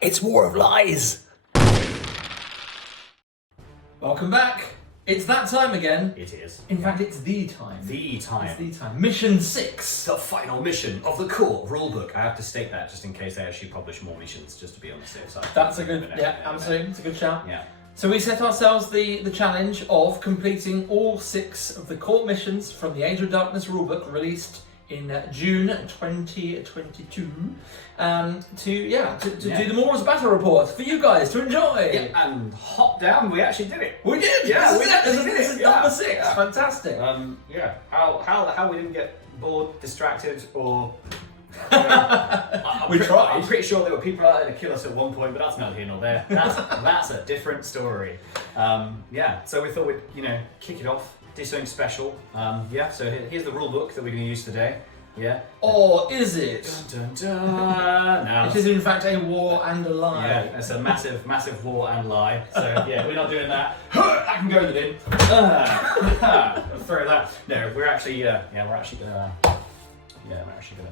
It's War of Lies! Welcome back. It's that time again. It is. In fact, it's the time. The time. It's the time. Mission 6. The final mission of the core rulebook. I have to state that just in case they actually publish more missions, just to be on the safe side. That's a good, absolutely. It's a good shout. Yeah. So we set ourselves the challenge of completing all 6 of the court missions from the Age of Darkness rulebook released in June 2022 to do them all as battle reports for you guys to enjoy. Yeah, and hot damn, we actually did it. We did. Yeah, This is number 6. Yeah. Fantastic. Yeah. How we didn't get bored, distracted, or We tried. I'm pretty sure there were people out there to kill us at one point, but that's not here nor there. That's a different story. So we thought we'd kick it off. Do something special. So here's the rule book that we're going to use today. Yeah. Or is it? Dun, dun, dun. No. It is in fact a war and a lie. Yeah, it's a massive war and lie. So yeah, we're not doing that. I can go in the bin. Throw that. No, we're actually gonna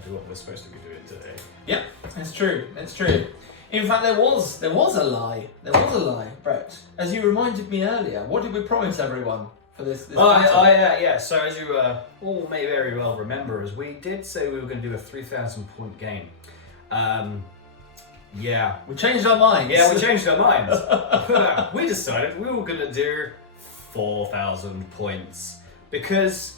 do what we're supposed to be doing today. Yep, it's true. It's true. In fact, there was a lie. There was a lie, Brett. As you reminded me earlier, what did we promise everyone for this battle? Yeah. So as you all may very well remember, as we did say we were going to do a 3,000 point game. Yeah. We changed our minds. Yeah, we changed our minds. We decided we were going to do 4,000 points because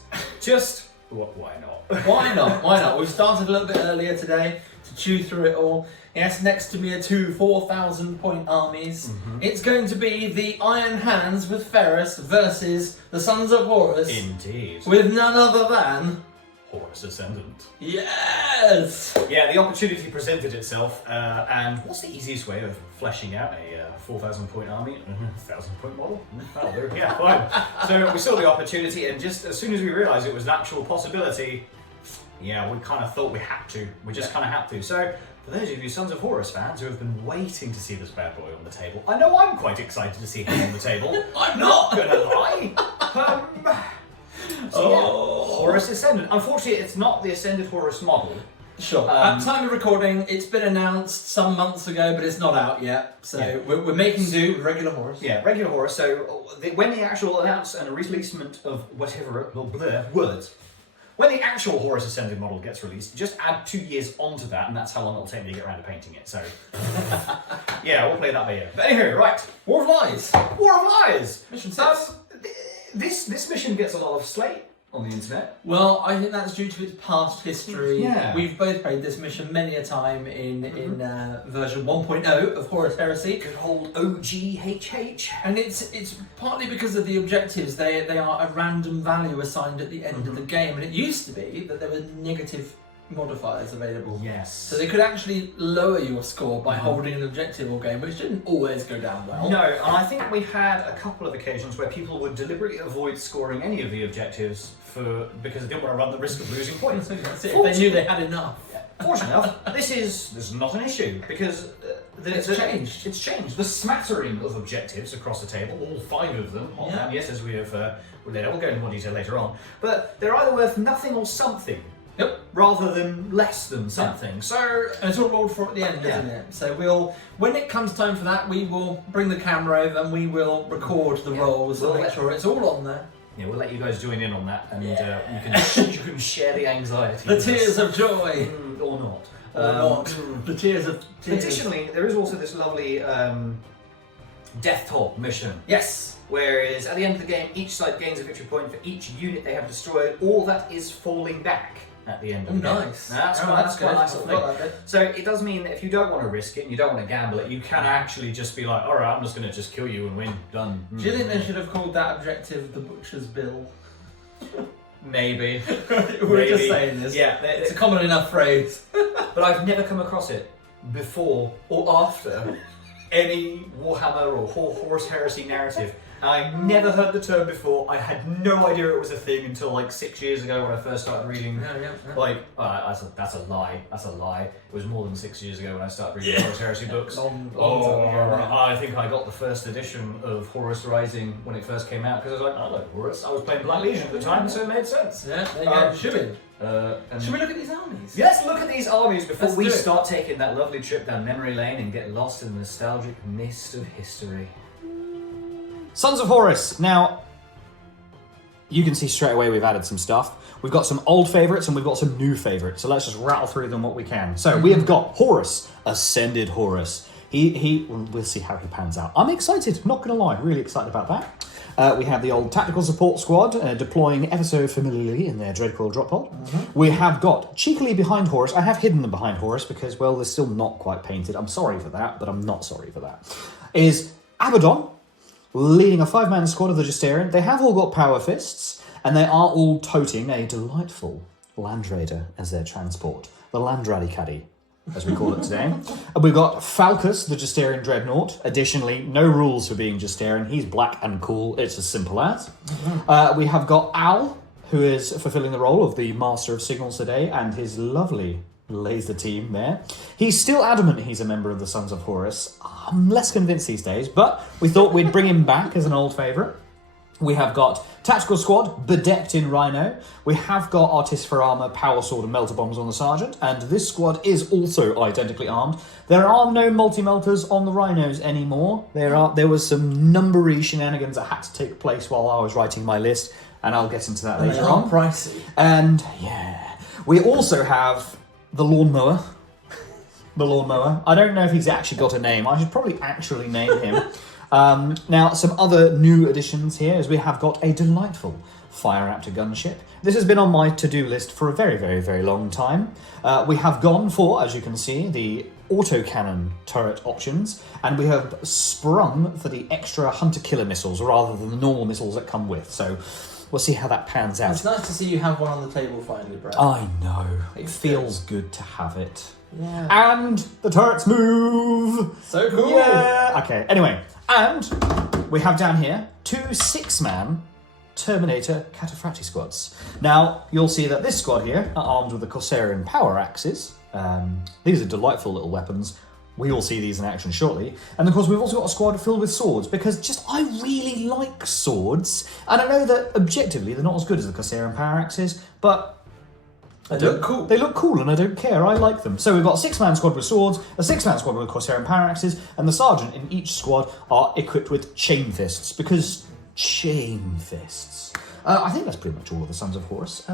why not? Why not? Why not? We've started a little bit earlier today to chew through it all. Yes, next to me are 2 4,000 point armies. Mm-hmm. It's going to be the Iron Hands with Ferrus versus the Sons of Horus. Indeed. With none other than Horus Ascended. Yes! Yeah, the opportunity presented itself, and what's the easiest way of fleshing out a 4,000 point army? 1,000 point model? Yeah, fine. So we saw the opportunity, and just as soon as we realised it was an actual possibility, yeah, we kind of thought we had to. We just kind of had to. So, for those of you Sons of Horus fans who have been waiting to see this bad boy on the table, I know I'm quite excited to see him on the table. I'm not gonna lie. Horus Ascended. Unfortunately, it's not the Ascended Horus model. Sure. At time of recording, it's been announced some months ago, but it's not out yet. So yeah. we're making do with regular Horus. Yeah, regular Horus. So when the actual announce and releasement of whatever words. When the actual Horus Ascended model gets released, just add 2 years onto that, and that's how long it'll take me to get around to painting it. So, yeah, we'll play that later. But anyway, right. War of Lies. War of Lies. Mission 6. This mission gets a lot of slate on the internet. Well, I think that's due to its past history. Yeah. We've both played this mission many a time in version 1.0 of Horus Heresy. Good old OGHH. And it's partly because of the objectives. They are a random value assigned at the end of the game. And it used to be that there were negative modifiers available. Yes. So they could actually lower your score by holding an objective all game, which didn't always go down well. No, and I think we had a couple of occasions where people would deliberately avoid scoring any of the objectives because they didn't want to run the risk of losing points. That's it. They knew they had enough. Fortunately enough, this is not an issue because it's changed. It's changed. The smattering of objectives across the table, all 5 of them. Yeah. Yes, as we have we'll go into more detail later on. But they're either worth nothing or something. Yep. Rather than less than something. Yeah. So and it's all rolled for at the end, isn't it? So when it comes time for that, we will bring the camera over and we will record the rolls and make sure it's all on there. Yeah, we'll let you guys join in on that, and you can share the anxiety. The tears of joy, or not. The tears of tears. Additionally, there is also this lovely death toll mission. Yes. Whereas at the end of the game, each side gains a victory point for each unit they have destroyed. All that is falling back at the end of the game. Nice. That's quite nice. So it does mean that if you don't want to risk it and you don't want to gamble it, you can actually just be like, all right, I'm just going to just kill you and win. Done. Do you think they should have called that objective the Butcher's Bill? Maybe. We're just saying this. Yeah, it's a common enough phrase. But I've never come across it before or after any Warhammer or Horus Heresy narrative I never heard the term before. I had no idea it was a thing until like 6 years ago when I first started reading. Like, that's a lie. That's a lie. It was more than 6 years ago when I started reading Horus Heresy books. Long time ago. I think I got the first edition of Horus Rising when it first came out because I was like, I like Horus. I was playing Black Legion at the time, so it made sense. Yeah, there you go. Should we? Should we look at these armies? Let's look at these armies before Let's we do it. start taking that lovely trip down memory lane and get lost in the nostalgic mist of history. Sons of Horus. Now, you can see straight away we've added some stuff. We've got some old favourites and we've got some new favourites. So let's just rattle through them what we can. So we have got Horus, Ascended Horus. We'll see how he pans out. I'm excited, not going to lie, really excited about that. We have the old tactical support squad deploying ever so familiarly in their Dreadcoil drop pod. We have got cheekily behind Horus. I have hidden them behind Horus because, well, they're still not quite painted. I'm sorry for that, but I'm not sorry for that. Is Abaddon leading a 5-man squad of the Justarian. They have all got power fists, and they are all toting a delightful Land Raider as their transport. The Land Radicaddy, as we call it today. And we've got Falcus, the Justarian Dreadnought. Additionally, no rules for being Justarian. He's black and cool. It's as simple as. We have got Al, who is fulfilling the role of the Master of Signals today, and his lovely laser team there. He's still adamant he's a member of the Sons of Horus. I'm less convinced these days, but we thought we'd bring him back as an old favourite. We have got Tactical Squad, bedecked in Rhino. We have got Artists for Armour, Power Sword and Melter Bombs on the Sergeant, and this squad is also identically armed. There are no multi-melters on the Rhinos anymore. There was some numbery shenanigans that had to take place while I was writing my list, and I'll get into that later on. Pricey. And yeah, we also have the Lawnmower. The Lawnmower. I don't know if he's actually got a name. I should probably actually name him. Now, some other new additions here is we have got a delightful Fire Raptor gunship. This has been on my to-do list for a very, very, very long time. We have gone for, as you can see, the autocannon turret options, and we have sprung for the extra hunter-killer missiles rather than the normal missiles that come with. So we'll see how that pans out. It's nice to see you have one on the table finally, Brad. I know. It feels good to have it. Yeah. And the turrets move! So cool! Yeah! Okay, anyway. And we have down here 2 6-man Terminator Cataphracti squads. Now, you'll see that this squad here are armed with the Corsarian power axes. These are delightful little weapons. We will see these in action shortly. And of course, we've also got a squad filled with swords, because I really like swords. And I know that objectively they're not as good as the Corsarian power axes, but They look cool. They look cool, and I don't care. I like them. So we've got a 6-man squad with swords, a 6-man squad with Corsarian power axes, and the sergeant in each squad are equipped with chain fists, because chain fists. I think that's pretty much all of the Sons of Horus.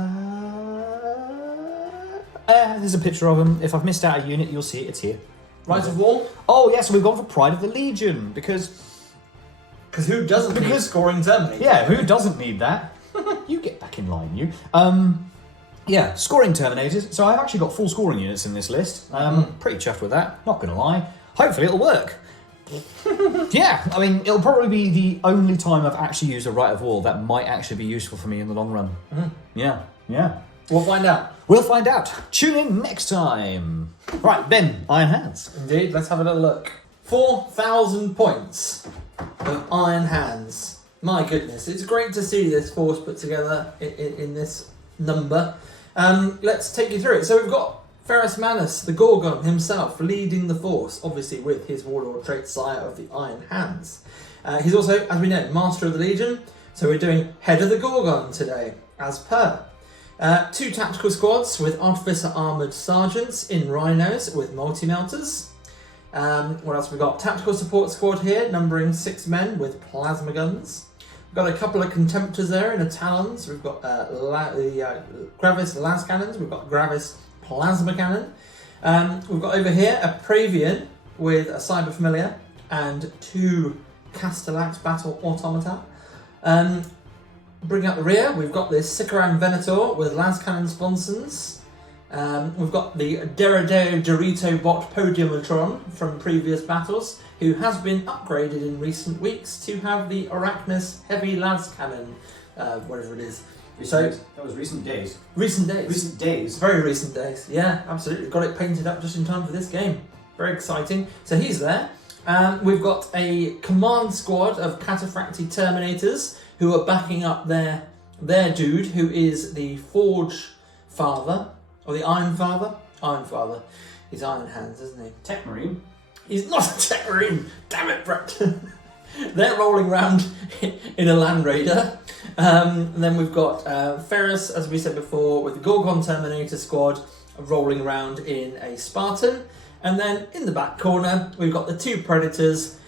There's a picture of them. If I've missed out a unit, you'll see it. It's here. Rise of War? Oh, yeah, so we've gone for Pride of the Legion, because who doesn't need scoring Terminator? Yeah, who doesn't need that? You get back in line, you. Yeah, scoring Terminators. So I've actually got full scoring units in this list. Pretty chuffed with that, not going to lie. Hopefully it'll work. Yeah, I mean, it'll probably be the only time I've actually used a Rite of War that might actually be useful for me in the long run. Yeah. We'll find out. We'll find out. Tune in next time. Right, Ben, Iron Hands. Indeed, let's have a little look. 4,000 points of Iron Hands. My goodness, it's great to see this force put together in this number. Let's take you through it. So we've got Ferrus Manus, the Gorgon himself, leading the force, obviously with his warlord trait, Sire of the Iron Hands. He's also, as we know, Master of the Legion, so we're doing Head of the Gorgon today, as per. 2 tactical squads with Artificer Armoured Sergeants in Rhinos with multi-melters. What else have we got? Tactical Support Squad here, numbering 6 men with plasma guns. We've got a couple of Contemptors there in the Talons. We've got the Gravis Las Cannons. We've got Gravis Plasma Cannon. We've got over here a Praevian with a Cyber Familiar and 2 Castellax Battle Automata. Bringing up the rear, we've got the Sicaran Venator with Las Cannon Sponsons. We've got the Derrido Dorito Bot Podiumatron from previous battles, who has been upgraded in recent weeks to have the Arachnus Heavy Las Cannon, whatever it is. That was recent days. Recent days. Recent days. Very recent days. Yeah, absolutely. Got it painted up just in time for this game. Very exciting. So he's there. We've got a command squad of Cataphracti Terminators who are backing up their dude, who is the Forge Father, or the Iron Father. Iron Father. He's Iron Hands, isn't he? Tech Marine. He's not a Tech Marine! Damn it, Brett! They're rolling around in a Land Raider. And then we've got Ferrus, as we said before, with the Gorgon Terminator squad rolling around in a Spartan. And then in the back corner, we've got the 2 Predators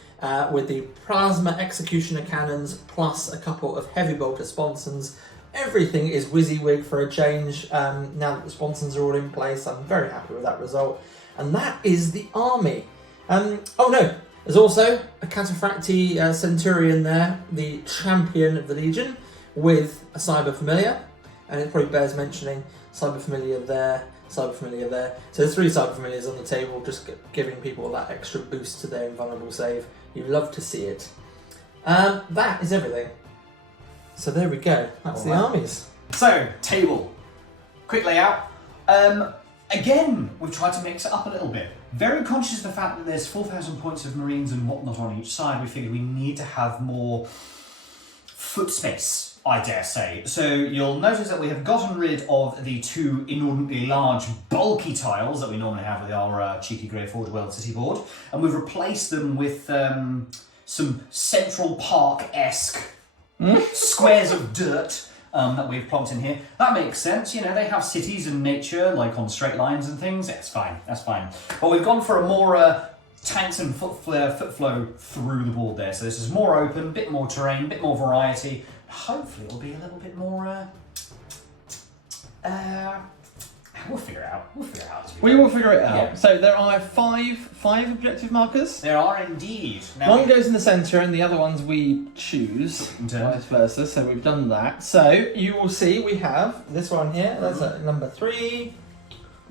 with the Plasma Executioner Cannons plus a couple of Heavy Bolter Sponsons. Everything is WYSIWYG for a change now that the Sponsons are all in place. I'm very happy with that result. And that is the army. Oh no, there's also a Cataphracti Centurion there, the champion of the Legion, with a Cyber Familiar. And it probably bears mentioning Cyber Familiar there, Cyber Familiar there. So there's 3 Cyber Familiars on the table, just giving people that extra boost to their invulnerable save. You love to see it. That is everything. So there we go. That's the armies. So, table. Quick layout. Again, we've tried to mix it up a little bit. Very conscious of the fact that there's 4,000 points of Marines and whatnot on each side. We figured we need to have more foot space, I dare say. So you'll notice that we have gotten rid of the 2 inordinately large, bulky tiles that we normally have with our cheeky Grey Forge World City board, and we've replaced them with some Central Park-esque squares of dirt that we've plonked in here. That makes sense, you know, they have cities and nature, like on straight lines and things. That's fine, that's fine. But we've gone for a more tanks and foot flow through the board there. So this is more open, bit more terrain, bit more variety. Hopefully it'll be a little bit more, we'll figure it out. We'll figure it out. We will figure it out. Yeah. So there are five objective markers. There are indeed. Now One goes in the centre and the other ones we choose, vice versa, so we've done that. So you will see we have this one here, that's number 3,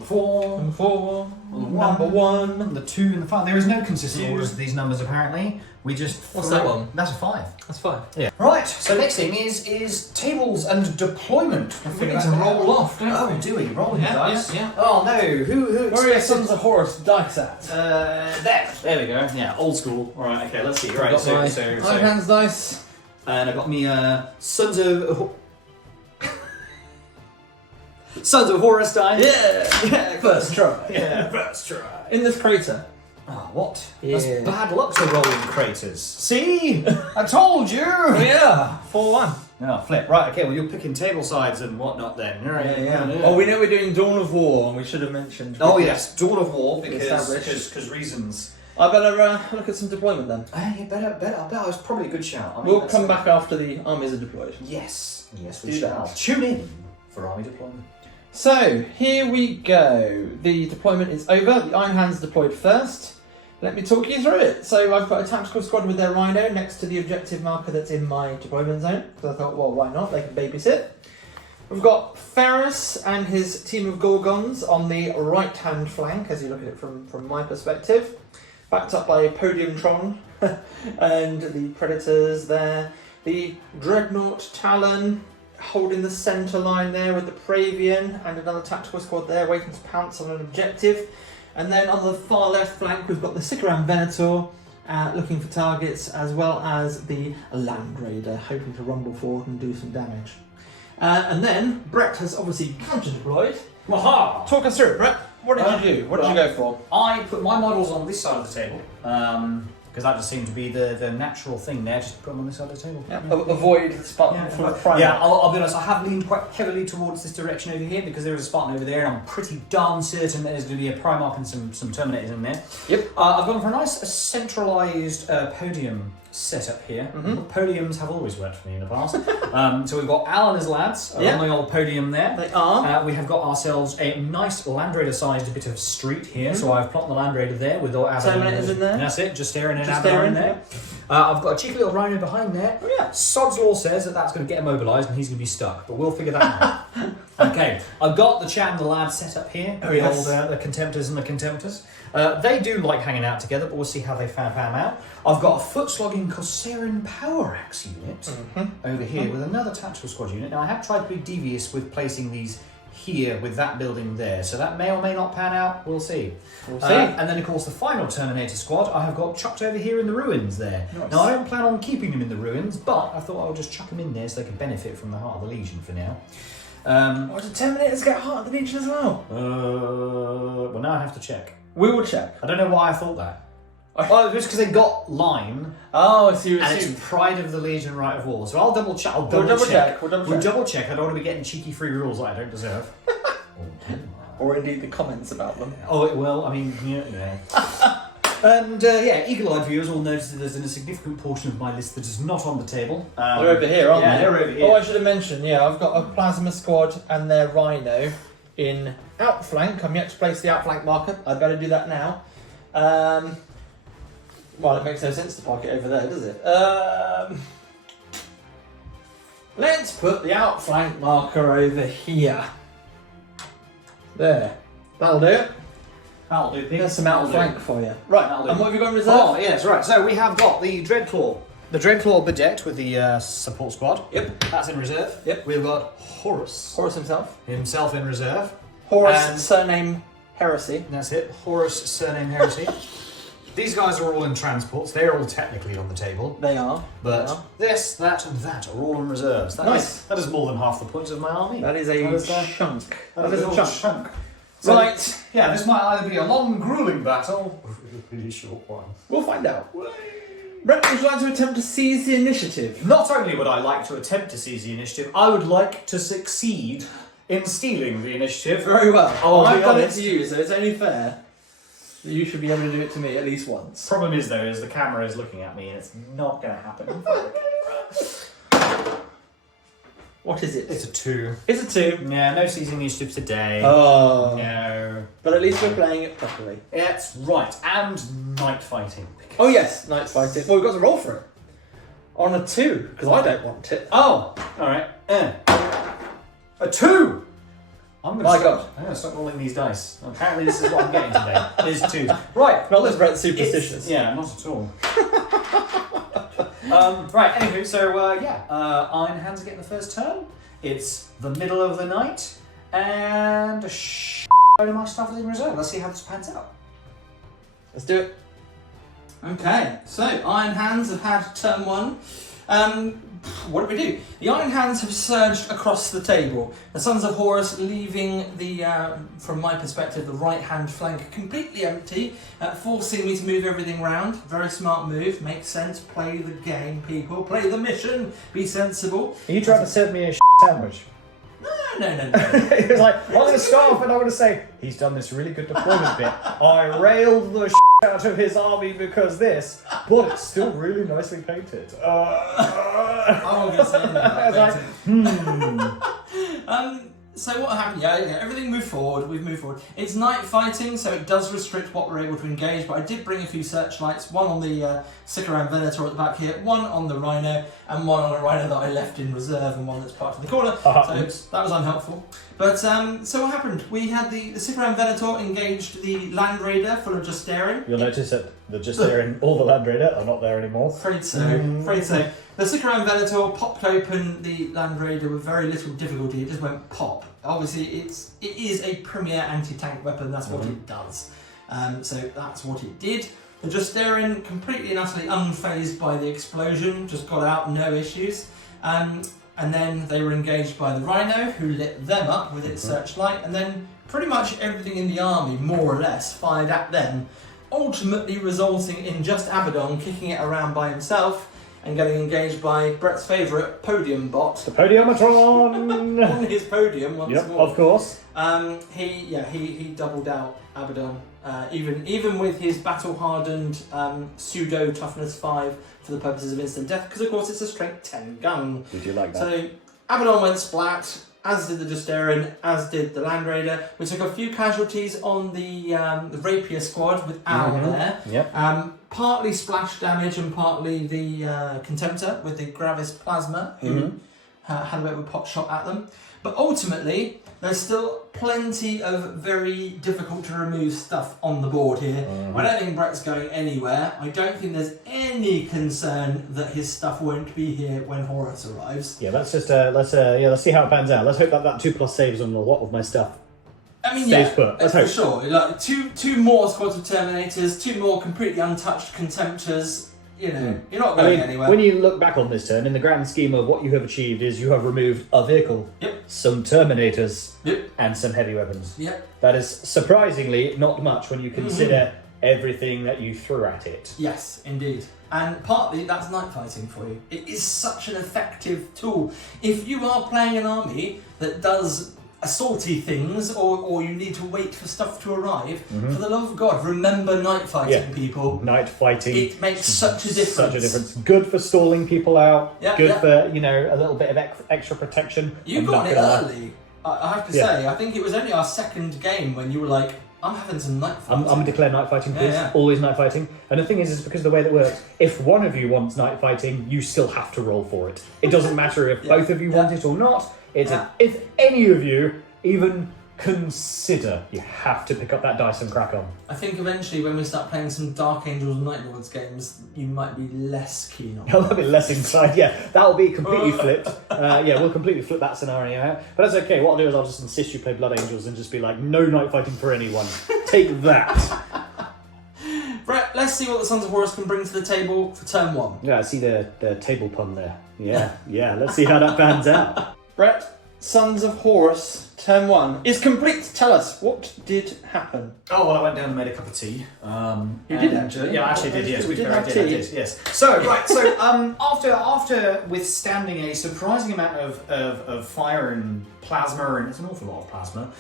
4, number 4, number 1. And the 2 and the 5. There is no consistent orders of these numbers apparently. We just... What's that one? That's a 5. That's 5. Yeah. Right, so next thing is tables and deployment. We need to roll off, don't we? Oh, do we? Rolling dice? Yeah. Oh no, who Where are your Sons of Horus dice at? There we go. Yeah, old school. Alright, okay, let's see. Right, Got my Iron Hands dice. And I got me Sons of Sons of Horus dice. Yeah! First try. Yeah, first try. In this crater. Oh, what? Yeah. That's bad luck to rolling craters. See? I told you! Yeah! 4-1. Oh, flip. Right, okay, well you're picking table sides and whatnot then. Yeah. Oh, we know we're doing Dawn of War, and we should have mentioned. Oh yes, Dawn of War, Established. because reasons. I better look at some deployment then. Hey, better. It's probably a good shout. I mean, We'll come back after the armies are deployed. Yes, we Do shall. that. Tune in for army deployment. So, here we go. The deployment is over. The Iron Hands deployed first. Let me talk you through it. So I've got a tactical squad with their Rhino next to the objective marker that's in my deployment zone. So I thought, well, why not? They can babysit. We've got Ferrus and his team of Gorgons on the right-hand flank, as you look at it from my perspective. Backed up by Podiumtron and the Predators there. The Dreadnought Talon holding the centre line there with the Praevian and another tactical squad there waiting to pounce on an objective. And then on the far left flank we've got the Sikaram Venator looking for targets, as well as the Land Raider hoping to rumble forward and do some damage. And then Brett has obviously counter-deployed. Waha! Talk us through it, Brett. What did you do? What did you go for? I put my models on this side of the table because that just seemed to be the natural thing there, just to put them on this side of the table. Yeah. Avoid Spartan from the front. Yeah, I'll be honest, I have leaned quite heavily towards this direction over here because there is a Spartan over there and I'm pretty darn certain that there's going to be a Primarch and some Terminators in there. Yep. I've gone for a nice centralised podium setup here. Podiums have always worked for me in the past. So we've got Al and his lads on the old podium there. They are. We have got ourselves a nice Land Raider sized bit of street here. So I've plonked the Land Raider there with all Terminators in there. That's it, just staring at Just Abaddon staring. there. I've got a cheeky little Rhino behind there. Oh, yeah. Sod's Law says that that's going to get immobilised and he's going to be stuck, but we'll figure that out. Okay, I've got the chat and the lads set up here. Oh, yes. The Contemptors and the Contemptors. They do like hanging out together, but we'll see how they fan out. I've got a foot-slogging Corsairian Power Axe unit over here with another tactical squad unit. Now, I have tried to be devious with placing these here with that building there. So that may or may not pan out. We'll see. We'll see. And then, of course, the final Terminator squad I have got chucked over here in the ruins there. Nice. Now, I don't plan on keeping them in the ruins, but I thought I would just chuck them in there so they can benefit from the Heart of the Legion for now. Did Terminators get Heart of the Legion as well? Well, now I have to check. We will check. I don't know why I thought that. Well, just because they got line, Oh, so you and assumed. it's Pride of the Legion, Right of War. So I'll double check. We'll double check. We'll double check. I don't want to be getting cheeky free rules that I don't deserve. Or indeed the comments about them. Oh, well, I mean, yeah. And eagle-eyed viewers will notice that there's a significant portion of my list that is not on the table. They're over here, aren't they? They're over here. Oh, I should have mentioned, I've got a Plasma Squad and their Rhino in outflank. I'm yet to place the outflank marker. I'd better do that now. Well, it makes no sense to park it over there, does it? Let's put the outflank marker over here. There. That'll do it. That'll do, Pig. There's some That'll outflank do. for you. Right, That'll do. and what have you got in reserve? Oh, yes, right. So we have got the Dreadclaw. The Dreadclaw bedecked with the support squad. Yep. That's in reserve. Yep. We've got Horus. Horus himself. Himself in reserve. Horus, And- surname Heresy. That's it. Horus, surname Heresy. These guys are all in transports. They're all technically on the table. They are. But They are. this, that, and that are all in reserves. Nice. That is more than half the points of my army. That is a chunk. That is a chunk. So, Right. Yeah, this might either be a long, grueling battle or a really short one. we'll find out. Brett, would you like to attempt to seize the initiative? Not only would I like to attempt to seize the initiative, I would like to succeed in stealing the initiative. Very well. I'll I've be done it honest. to you, so it's only fair that you should be able to do it to me at least once. Problem is, though, is the camera is looking at me and it's not going to happen. What is it? It's a 2. It's a 2. Yeah, no seizing initiative today. Oh. No. But at least we're playing it properly. That's right. And night fighting. Oh yes, Knights fighting. Well, we've got to roll for it. On a 2, because I don't want it. Oh, alright. A 2! I'm My God. I'm going to stop rolling these dice. Apparently this is what I'm getting today. Is 2s. Right. Not that Brett's superstitious. Yeah, not at all. Right, anywho, so Iron Hands getting the first turn. It's the middle of the night, and a load of my stuff is in reserve. Let's see how this pans out. Let's do it. Okay, so Iron Hands have had turn 1. What do we do? The Iron Hands have surged across the table. The Sons of Horus leaving the, from my perspective, the right-hand flank completely empty, forcing me to move everything around. Very smart move, makes sense. Play the game, people. Play the mission. Be sensible. Are you trying to serve me a sandwich? No. It was like, I'm going to start off and I'm going to say, he's done this really good deployment bit. I railed the out of his army because this, but it's still really nicely painted. I'm going to say I was like, So what happened? Yeah, everything moved forward. We've moved forward. It's night fighting, so it does restrict what we're able to engage. But I did bring a few searchlights. One on the Sycoran Venator at the back here, one on the Rhino, and one on a Rhino that I left in reserve, and one that's parked in the corner. So that was unhelpful. But so what happened? We had the Sycoran Venator engaged the Land Raider full of Justarin. You'll notice that the Justarin, all the Land Raider are not there anymore. Afraid so. Afraid so. The Sycoran Venator popped open the Land Raider with very little difficulty. It just went pop. Obviously, it is a premier anti-tank weapon. That's what it does. So that's what it did. The Justarin, completely and utterly unfazed by the explosion, just got out, no issues. And then they were engaged by the Rhino, who lit them up with its searchlight, and then pretty much everything in the army, more or less, fired at them, ultimately resulting in just Abaddon kicking it around by himself and getting engaged by Brett's favourite podium bot. The Podiumatron! On his podium once Yep, more. of course. He doubled out Abaddon, even with his battle-hardened pseudo toughness 5 for the purposes of instant death, because of course it's a strength 10 gun. Did you like that? So Abaddon went splat, as did the Justarin, as did the Land Raider. We took a few casualties on the Rapier squad with Al there. Yep. Partly splash damage and partly the Contemptor with the Gravis Plasma, who had a bit of a pot shot at them. But ultimately, There's still plenty of very difficult to remove stuff on the board here. I don't think Brett's going anywhere. I don't think there's any concern that his stuff won't be here when Horus arrives. Yeah, let's just let's see how it pans out. Let's hope that 2+ saves on a lot of my stuff. I mean, Stays put. Let's for hope. sure. Like two more squads of Terminators, 2 more completely untouched Contemptors. You know, you're not going anywhere. When you look back on this turn, in the grand scheme of what you have achieved is you have removed a vehicle, some Terminators, and some heavy weapons. That is surprisingly not much when you consider everything that you threw at it. Yes, indeed. And partly that's night fighting for you. It is such an effective tool. If you are playing an army that does assaulty things, or you need to wait for stuff to arrive, for the love of God, remember night fighting, people. Night fighting. It makes such a difference. Such a difference. Good for stalling people out. Good for, you know, a little bit of extra protection. You got it early. I have to say, I think it was only our second game when you were like, I'm having some night fighting. I'm going to declare night fighting, please. Always night fighting. And the thing is because of the way that works, if one of you wants night fighting, you still have to roll for it. It doesn't matter if both of you want it or not. If any of you even consider, you have to pick up that dice and crack on. I think eventually when we start playing some Dark Angels and Night Lords games, you might be less keen on A little bit less inside, that'll be completely flipped. We'll completely flip that scenario out. But that's okay, what I'll do is I'll just insist you play Blood Angels and just be like, no night fighting for anyone. Take that. Brett, let's see what the Sons of Horus can bring to the table for turn 1. Yeah, I see the table pun there. Yeah, let's see how that pans out. Brett, Sons of Horus, turn 1 is complete. Tell us, what did happen? Oh, well, I went down and made a cup of tea. You did actually? Yeah, I actually did, yes. We did have tea. I did, yes. So, after withstanding a surprising amount of fire and plasma, and it's an awful lot of plasma,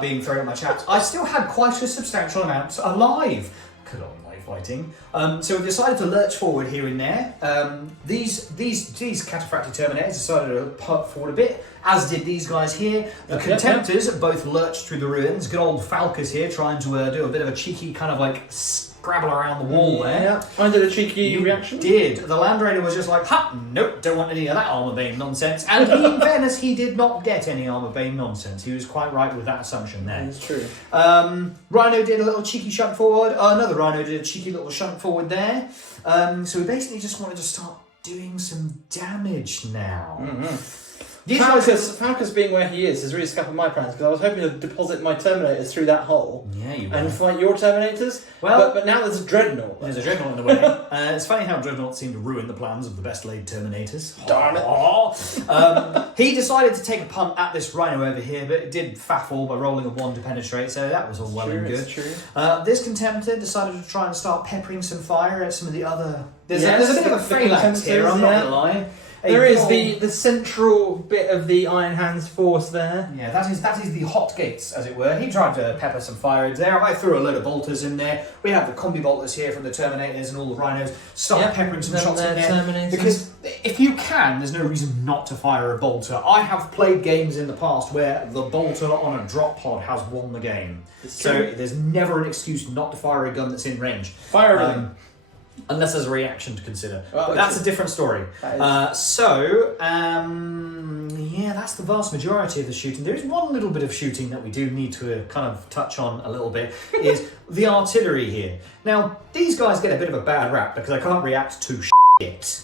being thrown at my chaps, I still had quite a substantial amount alive. Good old night fighting. So we decided to lurch forward here and there. These cataphractic Terminators decided to put forward a bit, as did these guys here. The Contemptors both lurched through the ruins. Good old Falcus here trying to do a bit of a cheeky kind of like scrabble around the wall there. I did a cheeky reaction. Did. The Land Raider was just like, nope, don't want any of that armor bane nonsense. And in fairness, he did not get any armor bane nonsense. He was quite right with that assumption there. That's true. Rhino did a little cheeky shunt forward. Another Rhino did a cheeky little shunt forward there. So we basically just wanted to start doing some damage now. Falcus being where he is has really scuppered my plans, because I was hoping to deposit my Terminators through that hole. Yeah, you and fight your Terminators. Well, but now there's a Dreadnought. There's a Dreadnought in the way. It's funny how Dreadnought seemed to ruin the plans of the best laid Terminators. Darn it. He decided to take a punt at this Rhino over here, but it did faffle by rolling a 1 to penetrate, so that was all well and good. True. This Contemptor decided to try and start peppering some fire at some of the other... There's a bit of a phalanx here, I'm not going to lie. There is the central bit of the Iron Hands force there. Yeah, that is the hot gates, as it were. He tried to pepper some fire there. I threw a load of bolters in there. We have the combi bolters here from the Terminators and all the Rhinos. Start peppering some shots in there. Terminators. Because if you can, there's no reason not to fire a bolter. I have played games in the past where the bolter on a drop pod has won the game. So there's never an excuse not to fire a gun that's in range. Fire everything. Unless there's a reaction to consider. Well, but that's a different story. That's the vast majority of the shooting. There is one little bit of shooting that we do need to kind of touch on a little bit, is the artillery here. Now, these guys get a bit of a bad rap because they can't react to shit.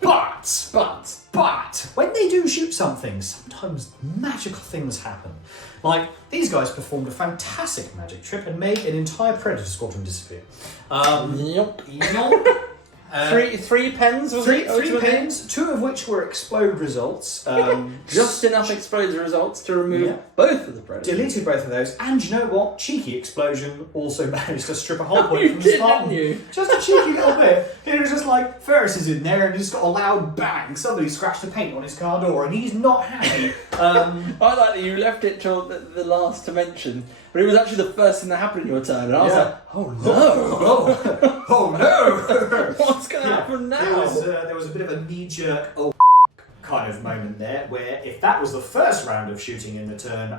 But when they do shoot something, sometimes magical things happen. Like, these guys performed a fantastic magic trip and made an entire Predator squadron disappear. Three pens, was three it? Three pens, 2 of which were explode results. Just enough explode results to remove both of the Predators. Deleted both of those, and you know what? Cheeky Explosion also managed to strip a whole point from the Spartan. Didn't you? Just a cheeky little bit. It was just like, Ferrus is in there and just got a loud bang. Somebody scratched the paint on his car door and he's not happy. I like that you left it till the last to mention, but it was actually the first thing that happened in your turn, and I was like, oh no! Oh no! What's going to happen now? There was a bit of a knee-jerk kind of moment there, where if that was the first round of shooting in the turn,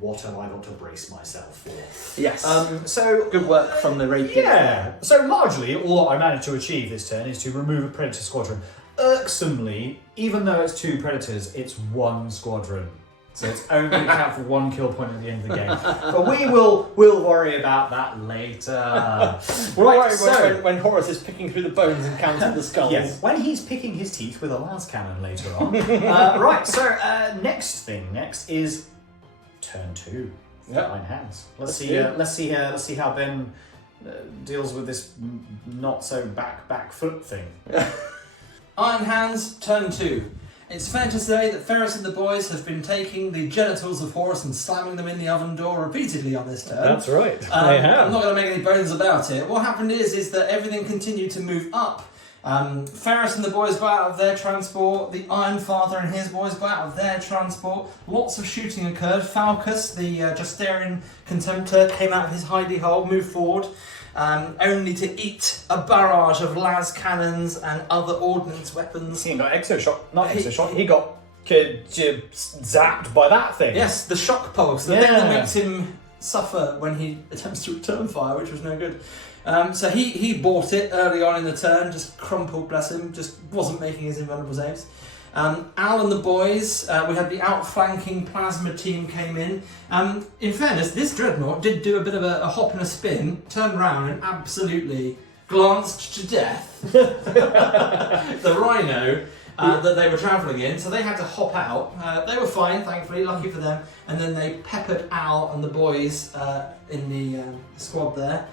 what have I got to brace myself for? Yes. So good work from the rapier. Yeah. So largely, all I managed to achieve this turn is to remove a Predator squadron. Irksomely, even though it's 2 Predators, it's 1 squadron. So it's only going to count for 1 kill point at the end of the game. But we'll worry about that later. When Horus is picking through the bones and counting the skulls. Yes, when he's picking his teeth with a las cannon later on. Next is turn 2. Iron Hands. Let's see how Ben deals with this not so back foot thing. Iron Hands, turn 2. It's fair to say that Ferrus and the boys have been taking the genitals of Horus and slamming them in the oven door repeatedly on this turn. That's right. They have. I'm not going to make any bones about it. What happened is that everything continued to move up. Ferrus and the boys got out of their transport. The Iron Father and his boys got out of their transport. Lots of shooting occurred. Falcus, the Justerian Contemptor, came out of his hidey hole, moved forward. Only to eat a barrage of las cannons and other ordnance weapons. He got he got zapped by that thing. Yes, the shock pulse, the thing that makes him suffer when he attempts to return fire, which was no good. So he bought it early on in the turn, just crumpled, bless him, just wasn't making his invulnerable saves. Al and the boys, we had the outflanking plasma team came in. In fairness, this Dreadnought did do a bit of a hop and a spin, turned around and absolutely glanced to death the Rhino that they were travelling in, so they had to hop out. They were fine, thankfully, lucky for them, and then they peppered Al and the boys in the squad there,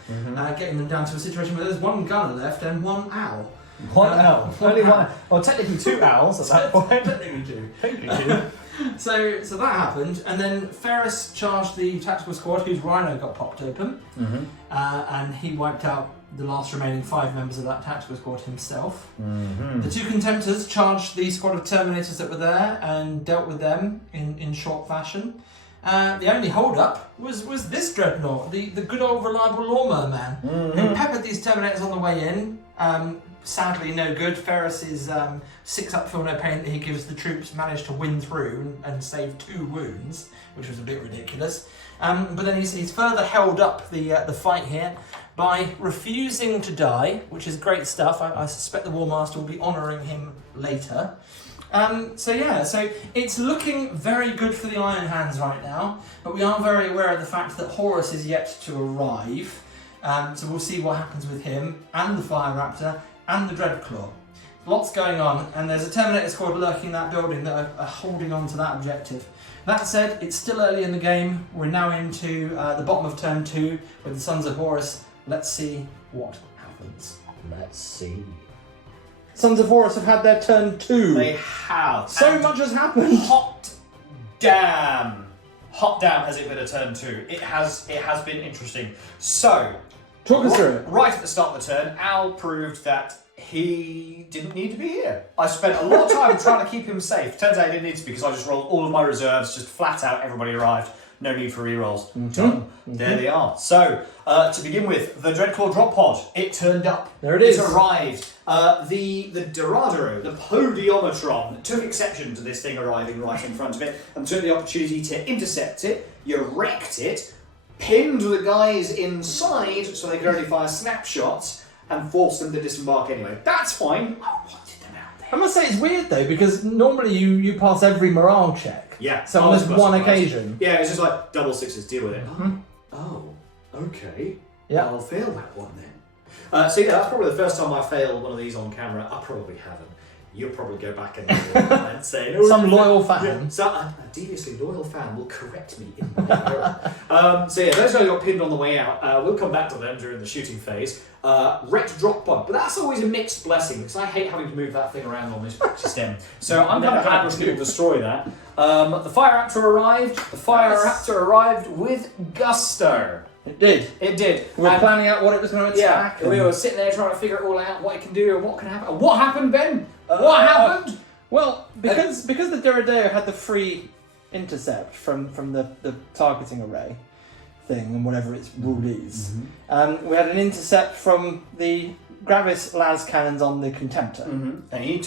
getting them down to a situation where there's 1 gunner left and 1 Al. One owl. Only one. Well, technically 2 owls at that point. Technically 2. So that happened, and then Ferrus charged the tactical squad, whose Rhino got popped open, and he wiped out the last remaining 5 members of that tactical squad himself. The 2 Contemptors charged the squad of Terminators that were there and dealt with them in short fashion. The only hold-up was this Dreadnought, the good old reliable Lawnmower Man, who peppered these Terminators on the way in. Sadly, no good. Ferrus's 6-up feel no pain that he gives the troops managed to win through and save 2 wounds, which was a bit ridiculous. But then he's further held up the fight here by refusing to die, which is great stuff. I suspect the Warmaster will be honouring him later. So it's looking very good for the Iron Hands right now, but we are very aware of the fact that Horus is yet to arrive. So we'll see what happens with him and the Fire Raptor and the Dreadclaw. Lots going on, and there's a Terminator squad lurking in that building that are holding on to that objective. That said, it's still early in the game. We're now into the bottom of turn 2 with the Sons of Horus. Let's see what happens. Let's see. Sons of Horus have had their turn 2. They have. So much has happened. Hot damn has it been a turn 2. It has been interesting. So, talk us through it. Right at the start of the turn, Al proved that he didn't need to be here. I spent a lot of time trying to keep him safe. Turns out he didn't need to because I just rolled all of my reserves, just flat out, everybody arrived. No need for rerolls. Done. There they are. So, to begin with, the Dreadclaw drop pod. It turned up. There it is. It arrived. The Doradero, the Podiometron, took exception to this thing arriving right in front of it and took the opportunity to intercept it. You wrecked it, pinned the guys inside so they could only fire snapshots and forced them to disembark anyway. That's fine. I wanted them out there. I must say it's weird though, because normally you pass every morale check. Yeah. So on this one occasion. Yeah, it's just like double 6s, deal with it. Oh, okay. Yeah. I'll fail that one then. So yeah, that's probably the first time I failed one of these on camera. I probably haven't. You'll probably go back and say some loyal fan. So a deviously loyal fan will correct me in my error. So yeah, those guys got pinned on the way out. We'll come back to them during the shooting phase. Wrecked drop pod, but that's always a mixed blessing because I hate having to move that thing around on this stem. So I'm kind of glad we're going to destroy that. The Fire Raptor arrived. The Fire Raptor arrived with gusto. It did. It did. We were planning out what it was going to attack. Yeah, we were sitting there trying to figure it all out, what it can do and what can happen. And what happened, Ben? What happened? Well, because the Doradeo had the free intercept from the targeting array thing and whatever its rule is, we had an intercept from the Gravis las cannons on the Contemptor. And he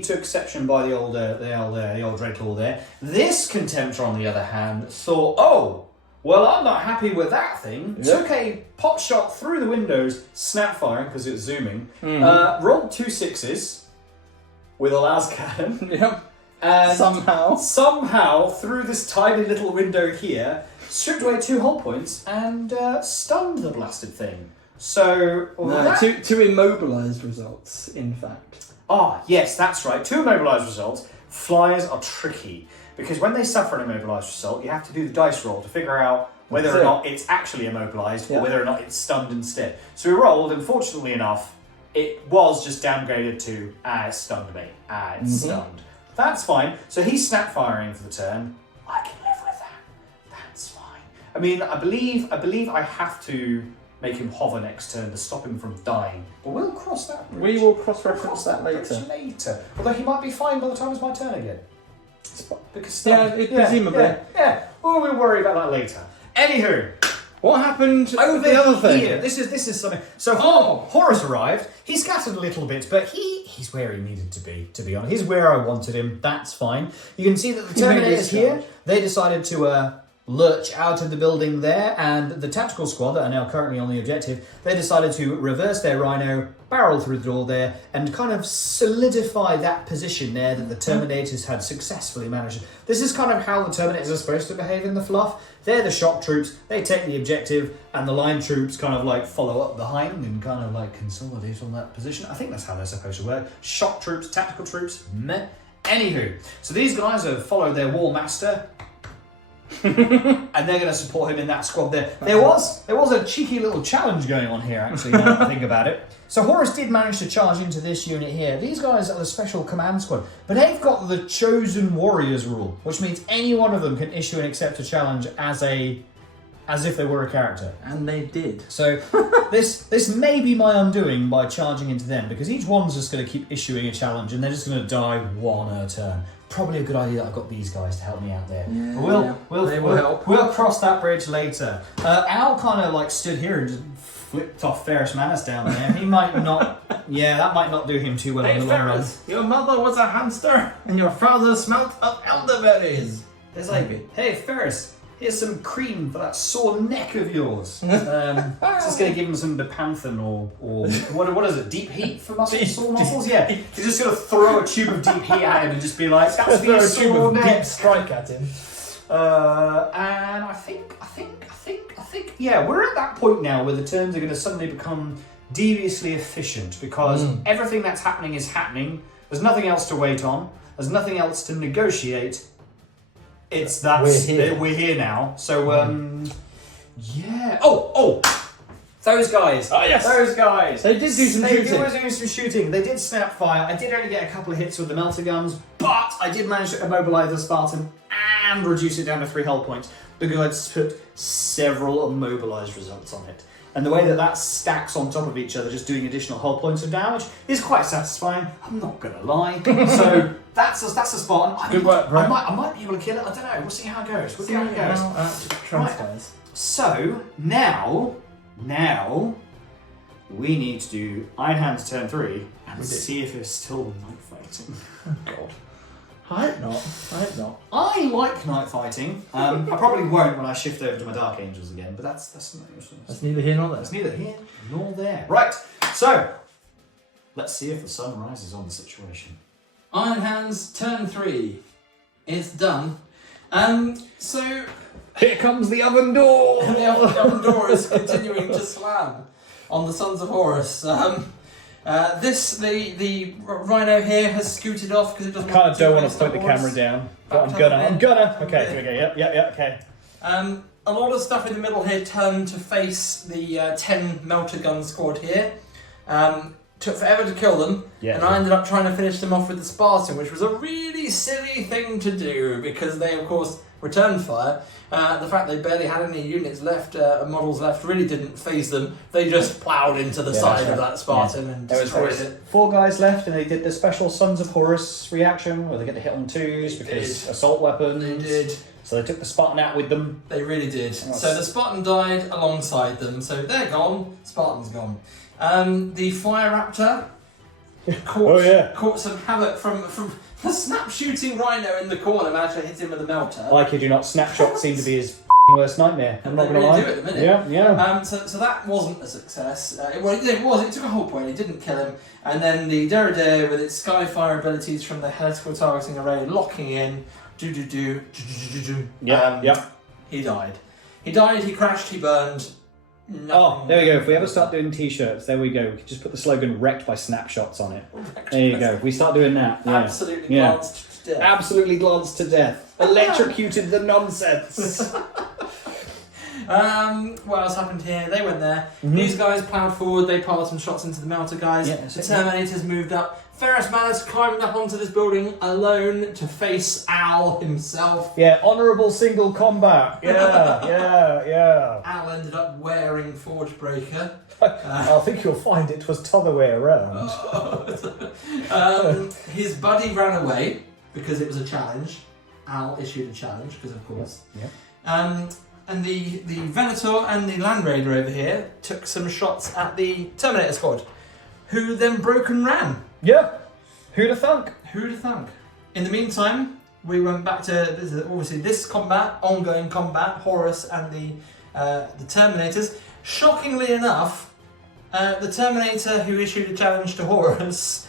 took exception by the old Dreadclaw there. This Contemptor, on the other hand, thought, oh, well, I'm not happy with that thing. Yep. Took a pot shot through the windows, snap firing because it was zooming. Rolled 2 6s with a las cannon. Yep. And Somehow. through this tiny little window here, stripped away 2 hull points and stunned the blasted thing. So... No, two immobilised results, in fact. Ah, yes, that's right. 2 immobilised results. Flyers are tricky, because when they suffer an immobilised result, you have to do the dice roll to figure out whether or not it's actually immobilised or whether or not it's stunned instead. So we rolled, and fortunately enough, it was just downgraded to, it stunned me. It's stunned. That's fine. So he's snap firing for the turn. I can live with that. That's fine. I mean, I believe I have to make him hover next turn to stop him from dying. But we'll cross that bridge. We will cross-reference that later. Although he might be fine by the time it's my turn again. Because presumably. Yeah. Well, we'll worry about that later. Anywho, what happened over the other thing? Here, this is something. So Horus arrived. He scattered a little bit, but he's where he needed to be. To be honest, he's where I wanted him. That's fine. You can see that the Terminators here. They decided to lurch out of the building there, and the tactical squad that are now currently on the objective, they decided to reverse their Rhino, barrel through the door there, and kind of solidify that position there that the Terminators had successfully managed. This is kind of how the Terminators are supposed to behave in the fluff. They're the shock troops, they take the objective, and the line troops kind of like follow up behind and kind of like consolidate on that position. I think that's how they're supposed to work. Shock troops, tactical troops, meh. Anywho, so these guys have followed their Warmaster, and they're going to support him in that squad there. There was a cheeky little challenge going on here, actually, now that I think about it. So Horus did manage to charge into this unit here. These guys are the special command squad, but they've got the chosen warriors rule, which means any one of them can issue and accept a challenge as if they were a character. And they did. So this may be my undoing by charging into them, because each one's just going to keep issuing a challenge and they're just going to die one a turn. Probably a good idea that I've got these guys to help me out there. Yeah, We'll cross that bridge later. Al kind of like stood here and just flipped off Ferrus Manus down there. He might not. Yeah, that might not do him too well in the long run. Your mother was a hamster, and your father smelt of elderberries. There's like, hey Ferrus, here's some cream for that sore neck of yours. Just going to give him some Bepanthen or what is it? Deep heat for sore muscles? Yeah. He's just going to throw a tube of deep heat at him and just be like, that's for your sore neck. Deep strike at him. And I think, yeah, we're at that point now where the turns are going to suddenly become deviously efficient, because everything that's happening is happening. There's nothing else to wait on. There's nothing else to negotiate. We're here now. So, yeah. Oh, those guys. Oh, yes. Those guys. They did do some shooting. They were doing some shooting. They did snap fire. I did only get a couple of hits with the melter guns, but I did manage to immobilize the Spartan and reduce it down to 3 hull points, because I put several immobilized results on it. And the way that stacks on top of each other, just doing additional hull points of damage, is quite satisfying. I'm not going to lie. So that's a Spartan. Good work, bro. I might be able to kill it. I don't know. We'll see how it goes. Right. So now we need to do Iron Hands turn 3 and see if it's still night fighting. Oh God. I hope not. I like night fighting. I probably won't when I shift over to my Dark Angels again, but that's neither here nor there. That's neither here nor there. Right, so let's see if the sun rises on the situation. Iron Hands, turn 3. It's done. So Here comes the oven door! the oven door is continuing to slam on the Sons of Horus. The Rhino here has scooted off because it doesn't. Kind of don't want to put the camera down, but I'm gonna. Okay, yeah, okay. A lot of stuff in the middle here turned to face the 10 melter gun squad here. Took forever to kill them, and I ended up trying to finish them off with the Spartan, which was a really silly thing to do because they, of course, returned fire. The fact they barely had any units left, models left, really didn't phase them. They just ploughed into the side of that Spartan and destroyed it. 4 guys left, and they did the special Sons of Horus reaction, where they get to hit on 2s because assault weapons. They did. So they took the Spartan out with them. They really did. So the Spartan died alongside them. So they're gone. Spartan's gone. The Fire Raptor caught some havoc from the snap shooting Rhino in the corner. Managed to hit him with a melter. I kid you not, snapshot seemed to be his worst nightmare. I'm not They going to really lie. do at the minute. Yeah. So that wasn't a success. It was. It took a whole point. It didn't kill him. And then the Derridae, with its Skyfire abilities from the heretical targeting array, locking in, Yeah. he died. He died. He crashed. He burned. Nothing. Oh, there we go. If we ever start doing t-shirts, there we go. We could just put the slogan "Wrecked by Snapshots" on it. There you go. If we start doing that. Yeah. Absolutely Yeah. glanced to death. Absolutely glanced to death. Electrocuted the nonsense. What else happened here? They went there. Mm-hmm. These guys ploughed forward. They piled some shots into the Melter guys. Yeah, the Terminators moved up. Ferrus Manus climbed up onto this building alone to face Al himself. Yeah, honourable single combat. Yeah. Al ended up wearing Forgebreaker. I think you'll find it was t'other way around. His buddy ran away because it was a challenge. Al issued a challenge because, of course. Yeah. And the Venator and the Land Raider over here took some shots at the Terminator squad, who then broke and ran. Yeah. Who'd have thunk? Who'd have thunk? In the meantime, we went back to obviously this combat, ongoing combat, Horus and the Terminators. Shockingly enough, the Terminator who issued a challenge to Horus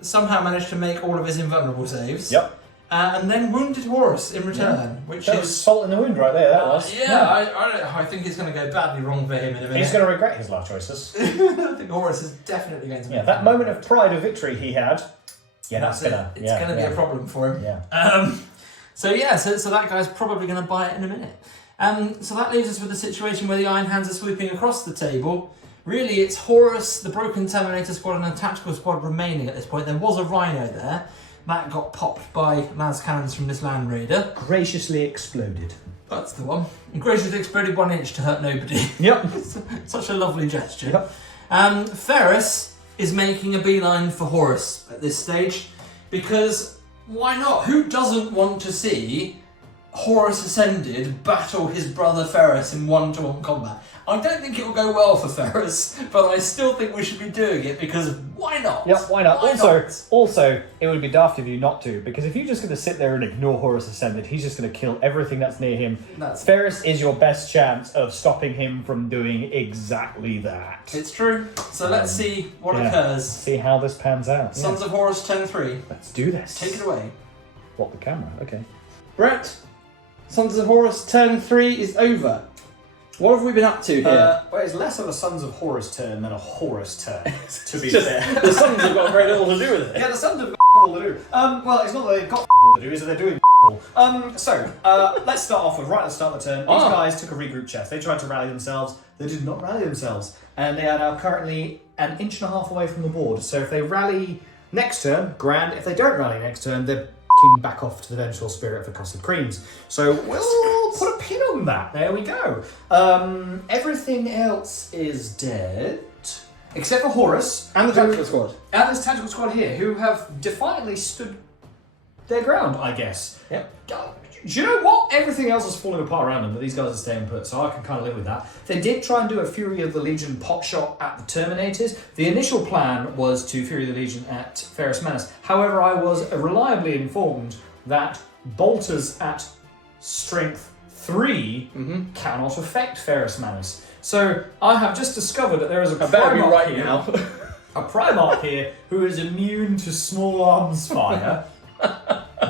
somehow managed to make all of his invulnerable saves. Yep. And then wounded Horus in return, which That is was salt in the wound right there, that was. I think it's going to go badly wrong for him in a minute. He's going to regret his life choices. I think Horus is definitely going to. Yeah, that moment of pride of victory he had. Yeah, It's going to be a problem for him. Yeah. So that guy's probably going to buy it in a minute. So that leaves us with a situation where the Iron Hands are sweeping across the table. Really, it's Horus, the broken Terminator squad, and a tactical squad remaining at this point. There was a Rhino there. That got popped by las cannons from this Land Raider. Graciously exploded. That's the one. And graciously exploded 1 inch to hurt nobody. Yep. Such a lovely gesture. Yep. Ferrus is making a beeline for Horus at this stage because why not? Who doesn't want to see Horus Ascended battle his brother Ferrus in one-to-one combat? I don't think it will go well for Ferrus, but I still think we should be doing it because why not? Yep, why not? Why Also, it would be daft of you not to, because if you're just going to sit there and ignore Horus Ascended, he's just going to kill everything that's near him. Ferrus is your best chance of stopping him from doing exactly that. It's true. So let's see what occurs. See how this pans out. Sons of Horus 10-3. Let's do this. Take it away. What, the camera? Okay. Brett, Sons of Horus turn 3 is over. What have we been up to here? Well, it's less of a Sons of Horus turn than a Horus turn, to be fair. The Sons have got very little to do with it. Yeah, the Sons have got all to do. Well, it's not that they've got all to do, it's that they're doing all. Let's start off with, right at the start of the turn, these guys took a regroup chest. They tried to rally themselves. They did not rally themselves. And they are now currently 1.5 inches away from the board. So if they rally next turn, grand. If they don't rally next turn, they're back off to the Vengeful Spirit for Custard Creams. So we'll put a pin on that. There we go. Everything else is dead. Except for Horus. And the Tactical Squad. And this Tactical Squad here, who have defiantly stood their ground, I guess. Yep. Do you know what? Everything else is falling apart around them, but these guys are staying put, so I can kind of live with that. They did try and do a Fury of the Legion pot shot at the Terminators. The initial plan was to Fury of the Legion at Ferrus Manus. However, I was reliably informed that bolters at strength 3 cannot affect Ferrus Manus. So I have just discovered that there is a Primarch here, now. a Primarch here who is immune to small arms fire,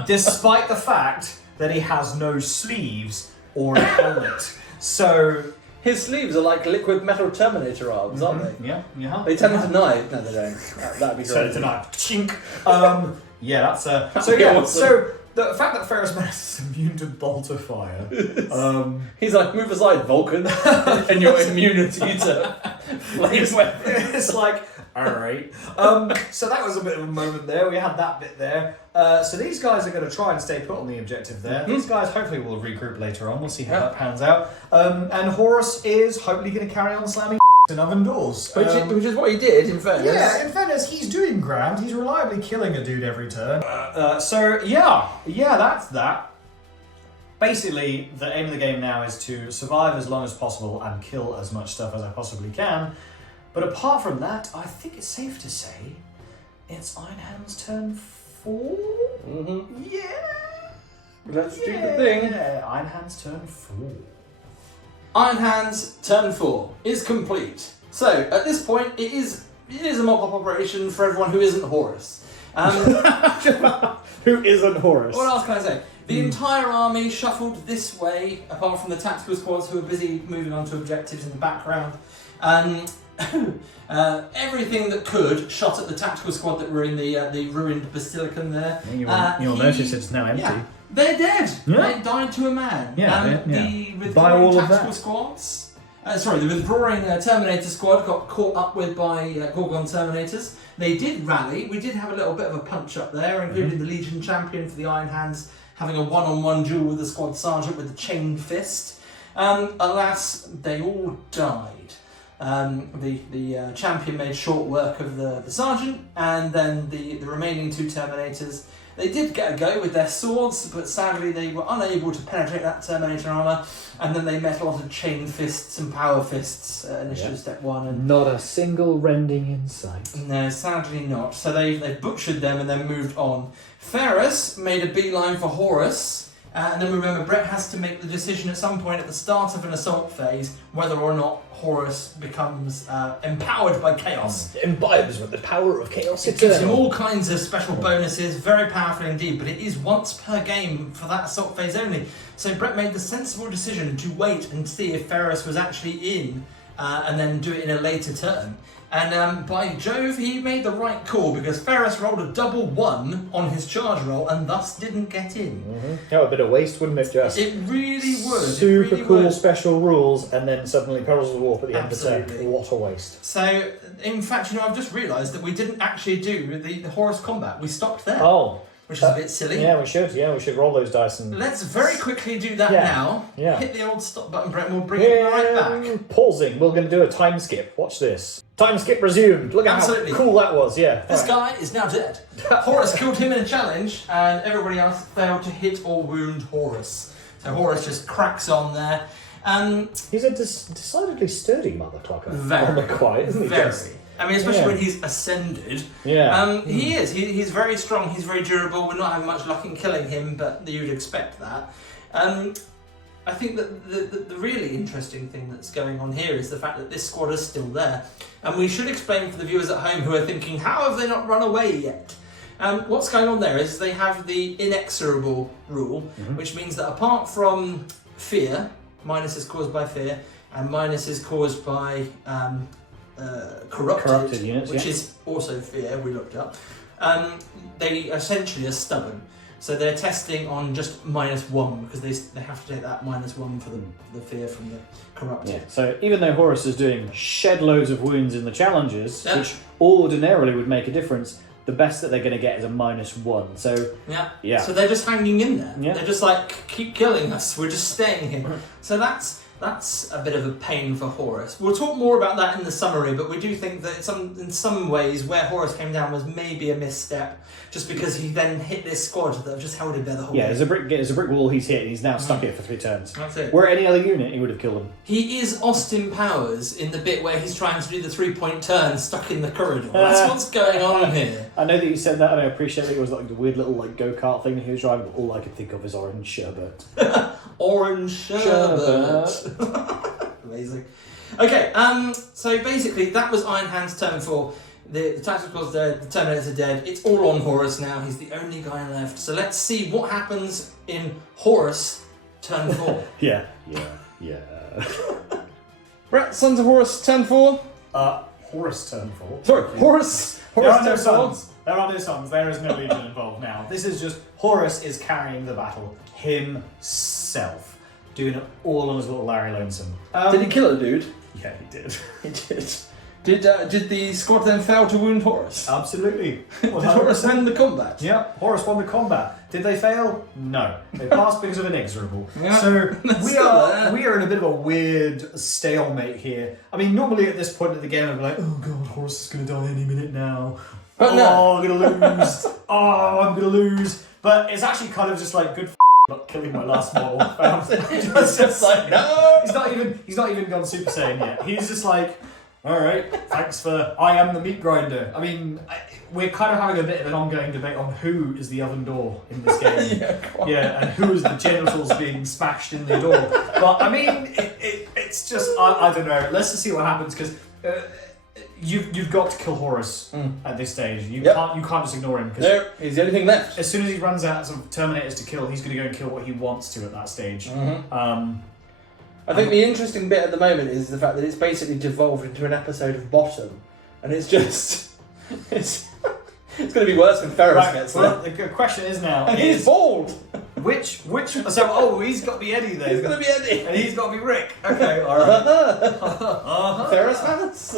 despite the fact that he has no sleeves or a helmet. So his sleeves are like liquid metal Terminator arms, aren't they? Yeah. They turn into knives. No, they don't. That'd be great. So tonight, chink. Yeah, that's So the fact that Ferrus Manus is immune to bolter fire. He's like, move aside, Vulcan, and your immunity to flame weapons. It's like, all right. So that was a bit of a moment there. We had that bit there. So these guys are going to try and stay put on the objective there. These guys hopefully will regroup later on. We'll see how that pans out. And Horus is hopefully going to carry on slamming in oven doors. Which is what he did, in fairness. Yeah, in fairness, he's doing grand. He's reliably killing a dude every turn. That's that. Basically, the aim of the game now is to survive as long as possible and kill as much stuff as I possibly can. But apart from that, I think it's safe to say it's Iron Hand's turn 4? Mm-hmm. Yeah! Let's do the thing. Yeah, Iron Hand's turn 4. Iron Hands turn 4 is complete. So at this point, it is a mock-up operation for everyone who isn't Horus. Who isn't Horus? What else can I say? The entire army shuffled this way, apart from the tactical squads who were busy moving on to objectives in the background. Everything that could shot at the tactical squad that were in the ruined basilicum there. You'll notice it's now empty. Yeah, they're dead. Yeah. They died to a man. Yeah, The By all withdrawing of tactical that. squads. The withdrawing Terminator squad got caught up with by Gorgon Terminators. They did rally. We did have a little bit of a punch up there, including the Legion champion for the Iron Hands having a one-on-one duel with the squad sergeant with the chain fist. Alas, they all died. The champion made short work of the sergeant, and then the remaining 2 Terminators. They did get a go with their swords, but sadly they were unable to penetrate that Terminator armour, and then they met a lot of chain fists and power fists initiative step 1. And Not a single rending in sight. no, sadly not. So they butchered them and then moved on. Ferrus made a beeline for Horus, and then remember Brett has to make the decision at some point at the start of an assault phase whether or not Horus becomes empowered by chaos. Imbibes with the power of chaos. It gives him all kinds of special bonuses, very powerful indeed, but it is once per game for that assault phase only. So Brett made the sensible decision to wait and see if Ferrus was actually in, and then do it in a later turn. And by Jove, he made the right call, because Ferrus rolled a double 1 on his charge roll and thus didn't get in. That would have been a waste, wouldn't it, Jess? It really would. Super it really cool would. special rules, and then suddenly Perils of Warp at the end of Absolutely. the turn. What a waste. So, in fact, I've just realised that we didn't actually do the Horus combat. We stopped there, Oh. which is a bit silly. Yeah, we should roll those dice and... Let's very quickly do that Yeah. now. Yeah. Hit the old stop button, Brett, and we'll bring it right back. Pausing. We're going to do a time skip. Watch this. Time skip resumed. Look at Absolutely. how cool that was. Yeah. This Right. guy is now dead. Horus killed him in a challenge, and everybody else failed to hit or wound Horus. So Horus just cracks on there. He's a decidedly sturdy motherfucker. Very. On the quiet, isn't he? Very. Jess? I mean, especially Yeah. when he's ascended. Yeah. He is. He's very strong. He's very durable. We're not having much luck in killing him, but you'd expect that. I think that the really interesting thing that's going on here is the fact that this squad is still there. And we should explain for the viewers at home who are thinking, how have they not run away yet? What's going on there is they have the inexorable rule, which means that apart from fear, minus is caused by fear, and minus is caused by corrupted units, which yeah. is also fear, we looked up. They essentially are stubborn. So they're testing on just -1 because they have to take that -1 for the fear from the corrupted. Yeah. So even though Horus is doing shed loads of wounds in the challenges, Yeah. which ordinarily would make a difference, the best that they're going to get is a -1. So Yeah. So they're just hanging in there. Yeah. They're just like, keep killing us. We're just staying here. So that's a bit of a pain for Horus. We'll talk more about that in the summary, but we do think that in some ways where Horus came down was maybe a misstep, just because he then hit this squad that have just held him there the whole yeah, game. there's a brick wall he's hit, and he's now stuck here for 3 turns. That's it. Were any other unit, he would have killed him. He is Austin Powers in the bit where he's trying to do the 3-point turn stuck in the corridor. That's what's going on here. I know that you said that, and I appreciate that it was like the weird little like go-kart thing that he was driving, but all I could think of is orange sherbet. Orange sherbet. Amazing. Okay, so basically that was Iron Hand's turn 4. The tactical's dead, the Terminators are dead. It's all on Horus now. He's the only guy left. So let's see what happens in Horus turn 4. Yeah. Brett, Sons of Horus turn 4. Horus turn 4. Sorry, Horus. There Horus are no turn 4. sons. There are no sons. There is no legion involved now. This is just Horus is carrying the battle himself, doing it all on his little Larry Lonesome. Did he kill a dude? Yeah, he did. He did. Did the squad then fail to wound Horus? Absolutely. Did Horus win the combat? Yeah, Horus won the combat. Did they fail? No. They passed because of inexorable. Yeah. So we Still are there. we are in a bit of a weird stalemate here. I mean, normally at this point of the game, I'd be like, oh god, Horus is going to die any minute now. But no. Oh, I'm going to lose. Oh, I'm going to lose. But it's actually kind of just like good not killing my last model. It's just like, no! He's not even gone Super Saiyan yet. He's just like, all right, thanks for. I am the meat grinder. I mean, we're kind of having a bit of an ongoing debate on who is the oven door in this game. Yeah, quite. Yeah, and who is the genitals being smashed in the door. But I mean, it's it's just I don't know. Let's just see what happens because you've got to kill Horus at this stage. You can't just ignore him because No, he's the only thing left. as soon as he runs out of Terminators to kill, he's going to go and kill what he wants to at that stage. I think the interesting bit at the moment is the fact that it's basically devolved into an episode of Bottom, and it's just it's going to be worse when Ferrus gets Well, there. the question is now: And he's bald. which? So he's got to be Eddie then. He's going to be Eddie. and he's got to be Rick. Okay, all right. Ferrus Manus.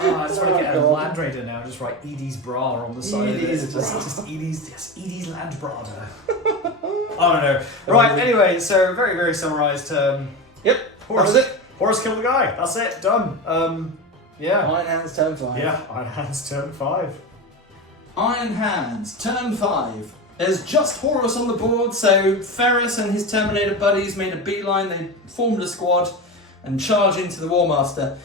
I just want to get a God. Land Raider now. Just write Edie's bra on the side Edie's of it. bra. Just Edie's Land Brada. I don't know. Right. Anyway, so very very summarised. Yep. Horus, That was it. Horus killed the guy. That's it. Done. Yeah. Iron Hands turn 5. Yeah. Iron Hands turn 5. Iron Hands, turn 5. There's just Horus on the board, so Ferrus and his Terminator buddies made a beeline, they formed a squad and charged into the Warmaster.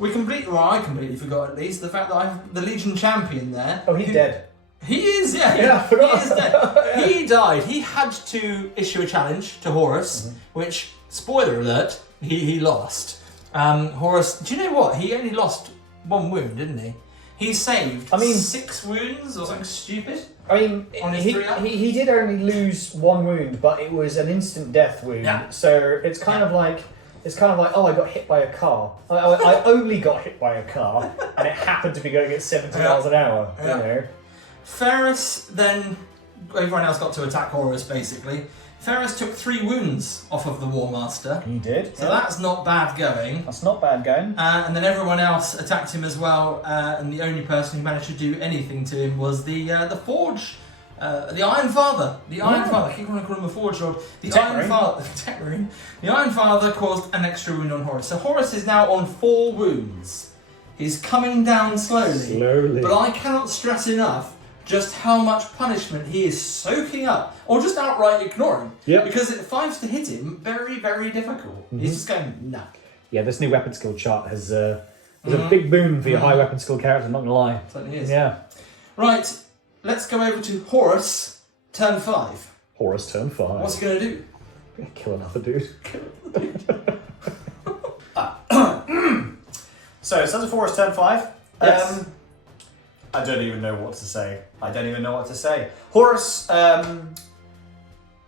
I completely forgot at least, the fact that I have the Legion champion there. Oh, he's dead. He is, yeah. Yeah, I forgot. He is dead. He died. He had to issue a challenge to Horus, which, spoiler alert, he lost. Horus, do you know what? He only lost 1 wound, didn't he? He saved 6 wounds or something stupid. I mean, On his 3-up? he did only lose 1 wound, but it was an instant death wound. Yeah. So it's kind of like oh, I got hit by a car. I only got hit by a car, and it happened to be going at 70 miles an hour. Yeah. You know. Ferrus then, everyone else got to attack Horus basically. Ferrus took 3 wounds off of the Warmaster, He did. so that's not bad going. That's not bad going. And then everyone else attacked him as well, and the only person who managed to do anything to him was the Forge, the Iron Father. The Iron Father, I keep wanting to call him a Forge Lord. The Iron Father, Tech Marine. The Iron Father caused an extra wound on Horus. So Horus is now on 4 wounds. He's coming down slowly. But I cannot stress enough just how much punishment he is soaking up, or just outright ignoring. Yep. Because at 5s to hit him, very, very difficult. He's just going, nah. Yeah, this new weapon skill chart is a big boon for your high weapon skill character. I'm not gonna lie. Certainly is. Yeah. Right, let's go over to Horus, turn 5. Horus turn 5. What's he going to do? Kill another dude. So, Sons of Horus turn 5. Yes. I don't even know what to say. Horus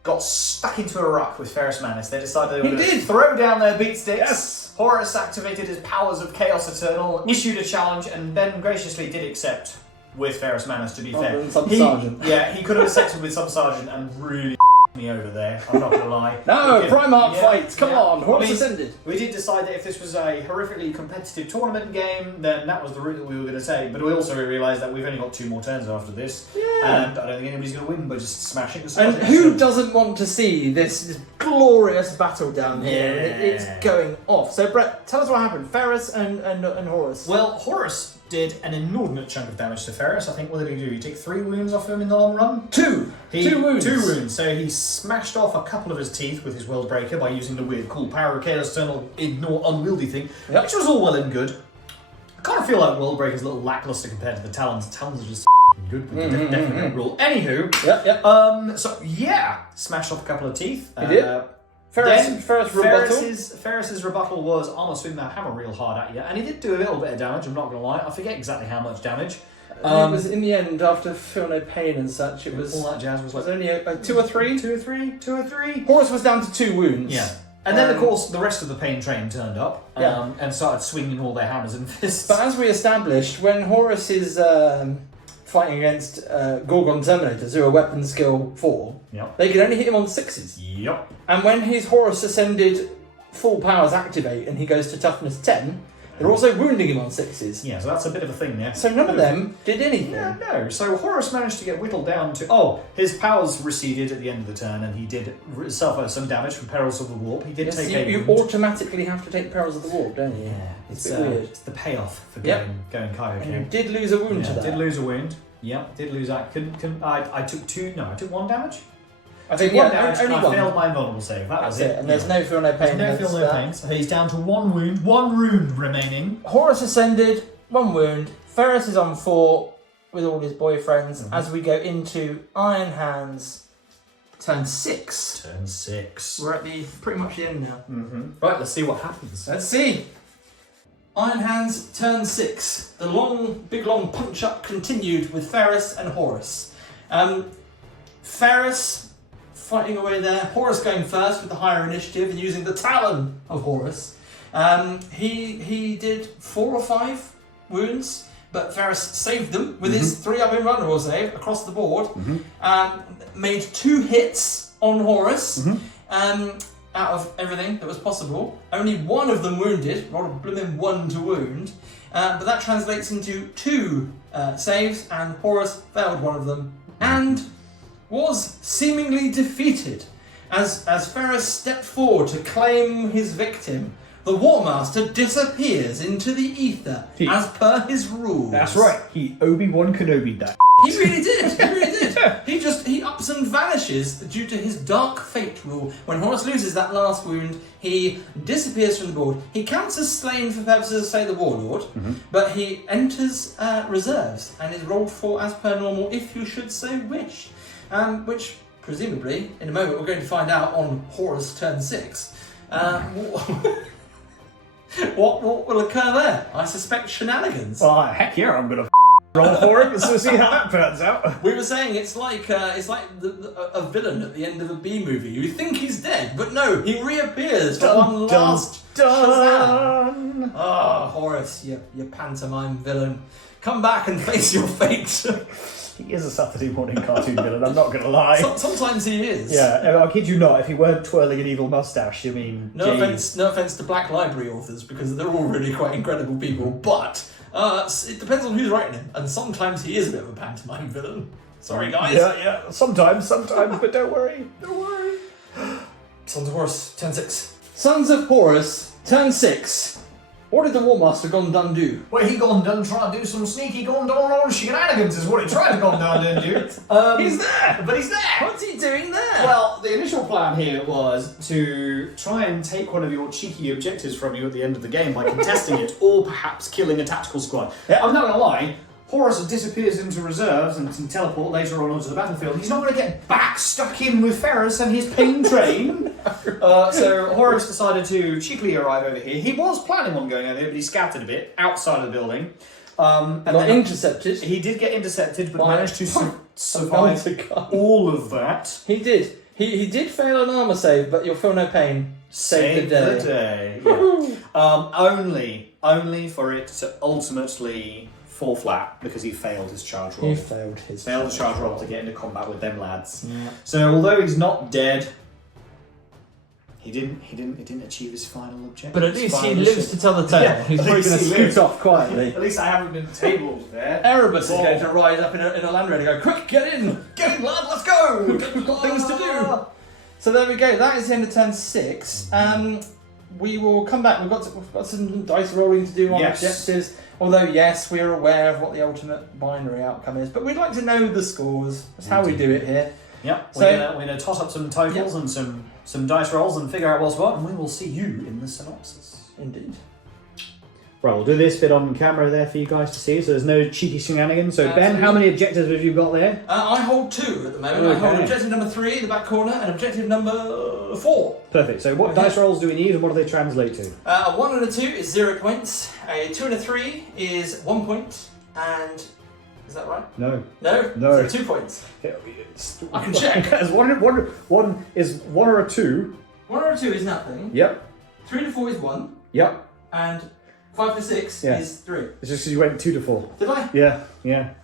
got stuck into a ruck with Ferrus Manus. They decided they were going to throw down their beatsticks. Yes. Horus activated his powers of Chaos Eternal, issued a challenge, and then graciously did accept with Ferrus Manus, to be fair. Than some sergeant. Yeah, he could have accepted with some sergeant and really me over there, I'm not going to lie. No, Because- Primarch fights, come on, Horus I mean, Ascended. We did decide that if this was a horrifically competitive tournament game, then that was the route that we were going to take. But we also realised that we've only got 2 more turns after this. Yeah. And I don't think anybody's going to win by just smashing the And sergeant. who doesn't want to see this glorious battle down here? Yeah. It's going off. So Brett, tell us what happened. Ferrus and Horus. Well, Horus did an inordinate chunk of damage to Ferrus. I think, what did he do? He took 3 wounds off him in the long run? 2 wounds. 2 wounds. So he smashed off a couple of his teeth with his World Breaker by using the weird cool power of Chaos Eternal ignore unwieldy thing, Yep. which was all well and good. I kind of feel like World Breaker's a little lackluster compared to the Talons. Talons are just good with the definite rule. Anywho, Yep. so yeah, smashed off a couple of teeth. He did. Ferrus rebuttal. Ferrus's rebuttal was, I'm gonna swing that hammer real hard at you, and he did do a little bit of damage. I'm not gonna lie. I forget exactly how much damage. It was in the end, after Feel No Pain and such, it was All that jazz was like only 2 or 3. 2 or 3. Horus was down to 2 wounds. Yeah. And then, of course, the rest of the pain train turned up Yeah. and started swinging all their hammers and fists. But as we established, when Horus is fighting against Gorgon Terminators, who are weapon skill 4, Yep. they can only hit him on 6s. Yep. And when his Horus Ascended full powers activate and he goes to toughness 10, they're also wounding him on 6s. Yeah, so that's a bit of a thing there. So none of them did anything. Yeah, no. So Horus managed to get whittled down to... Oh, his powers receded at the end of the turn, and he did suffer some damage from Perils of the Warp. He did Yes, take you a wound. automatically have to take Perils of the Warp, don't you? Yeah, It's a bit weird. It's the payoff for Yep. going Kaioken. And you did lose a wound to that. Did lose a wound. Yep, did lose that. I took 2... No, I took 1 damage. I think One damage, only and I one. failed my invulnerable save. That was That's it. And there's no Feel No Pain. There's no Feel No Pain. So he's down to 1 wound. 1 rune remaining. Horus Ascended, 1 wound. Ferrus is on 4 with all his boyfriends as we go into Iron Hands turn 6. Turn 6. We're at pretty much the end now. Right, let's see what happens. Let's see. Iron Hands, turn 6. The big long punch-up continued with Ferrus and Horus. Ferrus fighting away there. Horus going first with the higher initiative and using the Talon of Horus. He did 4 or 5 wounds, but Ferrus saved them with his 3-up invulnerable save across the board. Made 2 hits on Horus. Out of everything that was possible. Only 1 of them wounded, rolled a blooming 1 to wound, but that translates into 2 saves, and Horus failed 1 of them, and was seemingly defeated. As Ferrus stepped forward to claim his victim, the Warmaster disappears into the ether, as per his rules. That's right, he Obi-Wan Kenobi'd that. He really did. He really did. He ups and vanishes due to his dark fate rule. When Horus loses that last wound, he disappears from the board. He counts as slain for purposes of, say, the Warlord, but he enters reserves and is rolled for as per normal if you should so wish. Which, presumably, in a moment we're going to find out on Horus turn 6. What will occur there? I suspect shenanigans. Oh, heck yeah, I'm gonna roll for it to see how that turns out. We were saying it's like a villain at the end of a B movie. You think he's dead, but no, he reappears for one last Shazam. Oh, Horus, you pantomime villain. Come back and face your fate. He is a Saturday morning cartoon villain, I'm not gonna lie. Sometimes he is. Yeah, I'll kid you not, if he weren't twirling an evil mustache, I mean... No offence to Black Library authors, because they're all really quite incredible people, but it depends on who's writing him, and sometimes he is a bit of a pantomime villain. Sorry, guys. Yeah, sometimes, but don't worry. Sons of Horus, turn 6. Sons of Horus, turn 6. What did the Warmaster gone done do? Well, he gone done trying to do some sneaky gone done on shenanigans is what he tried to gone down and do. He's there! But he's there! What's he doing there? Well, the initial plan here was to try and take one of your cheeky objectives from you at the end of the game by contesting it, or perhaps killing a tactical squad. I'm not going to lie, Horus disappears into reserves and can teleport later on onto the battlefield. He's not going to get back stuck in with Ferrus and his pain train. So Horus decided to cheekily arrive over here. He was planning on going over here, but he scattered a bit outside of the building. And then intercepted. He did get intercepted, but managed to survive God. all of that. He did. He did fail an armor save, but you'll feel no pain. Save the day. Yeah. Only for it to ultimately fall flat because he failed his charge roll. He failed his charge roll to get into combat with them lads. Yeah. So although he's not dead, he didn't achieve his final objective. But at least he lives to tell the tale. Yeah, he's probably going to scoot off quietly. At least I haven't been tabled there. Erebus is going to rise up in a land ready and go, quick, get in, lad, let's go. We've got things to do. So there we go. That is the end of turn 6. We will come back. We've got some dice rolling to do on objectives. Although, yes, we're aware of what the ultimate binary outcome is, but we'd like to know the scores. That's how we do it here. Yep. So, we're gonna toss up some totals and some dice rolls and figure out what's what, and we will see you in the synopsis. Indeed. Right, we'll do this bit on camera there for you guys to see, so there's no cheeky shenanigans. So Ben, how many objectives have you got there? I hold 2 at the moment. Okay. I hold objective number 3 in the back corner and objective number 4. Perfect. So what dice rolls do we need and what do they translate to? A 1 and a 2 is 0 points. A 2 and a 3 is 1 point. And is that right? No. So 2 points. I can check. One is 1 or a 2. 1 or a 2 is nothing. Yep. 3 to 4 is 1. Yep. And 5 to 6 is 3. It's just because you went 2 to 4. Did I? Yeah.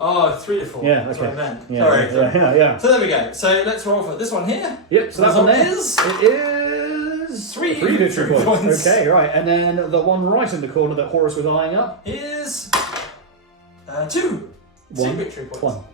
Oh, 3 to 4. Yeah, that's okay. what I meant. Yeah, Sorry. Yeah. So there we go. So let's roll for this one here. Yep, so that one there is... It is 3 victory points. Okay, right. And then the one right in the corner that Horus was eyeing up is 2. 2 victory points.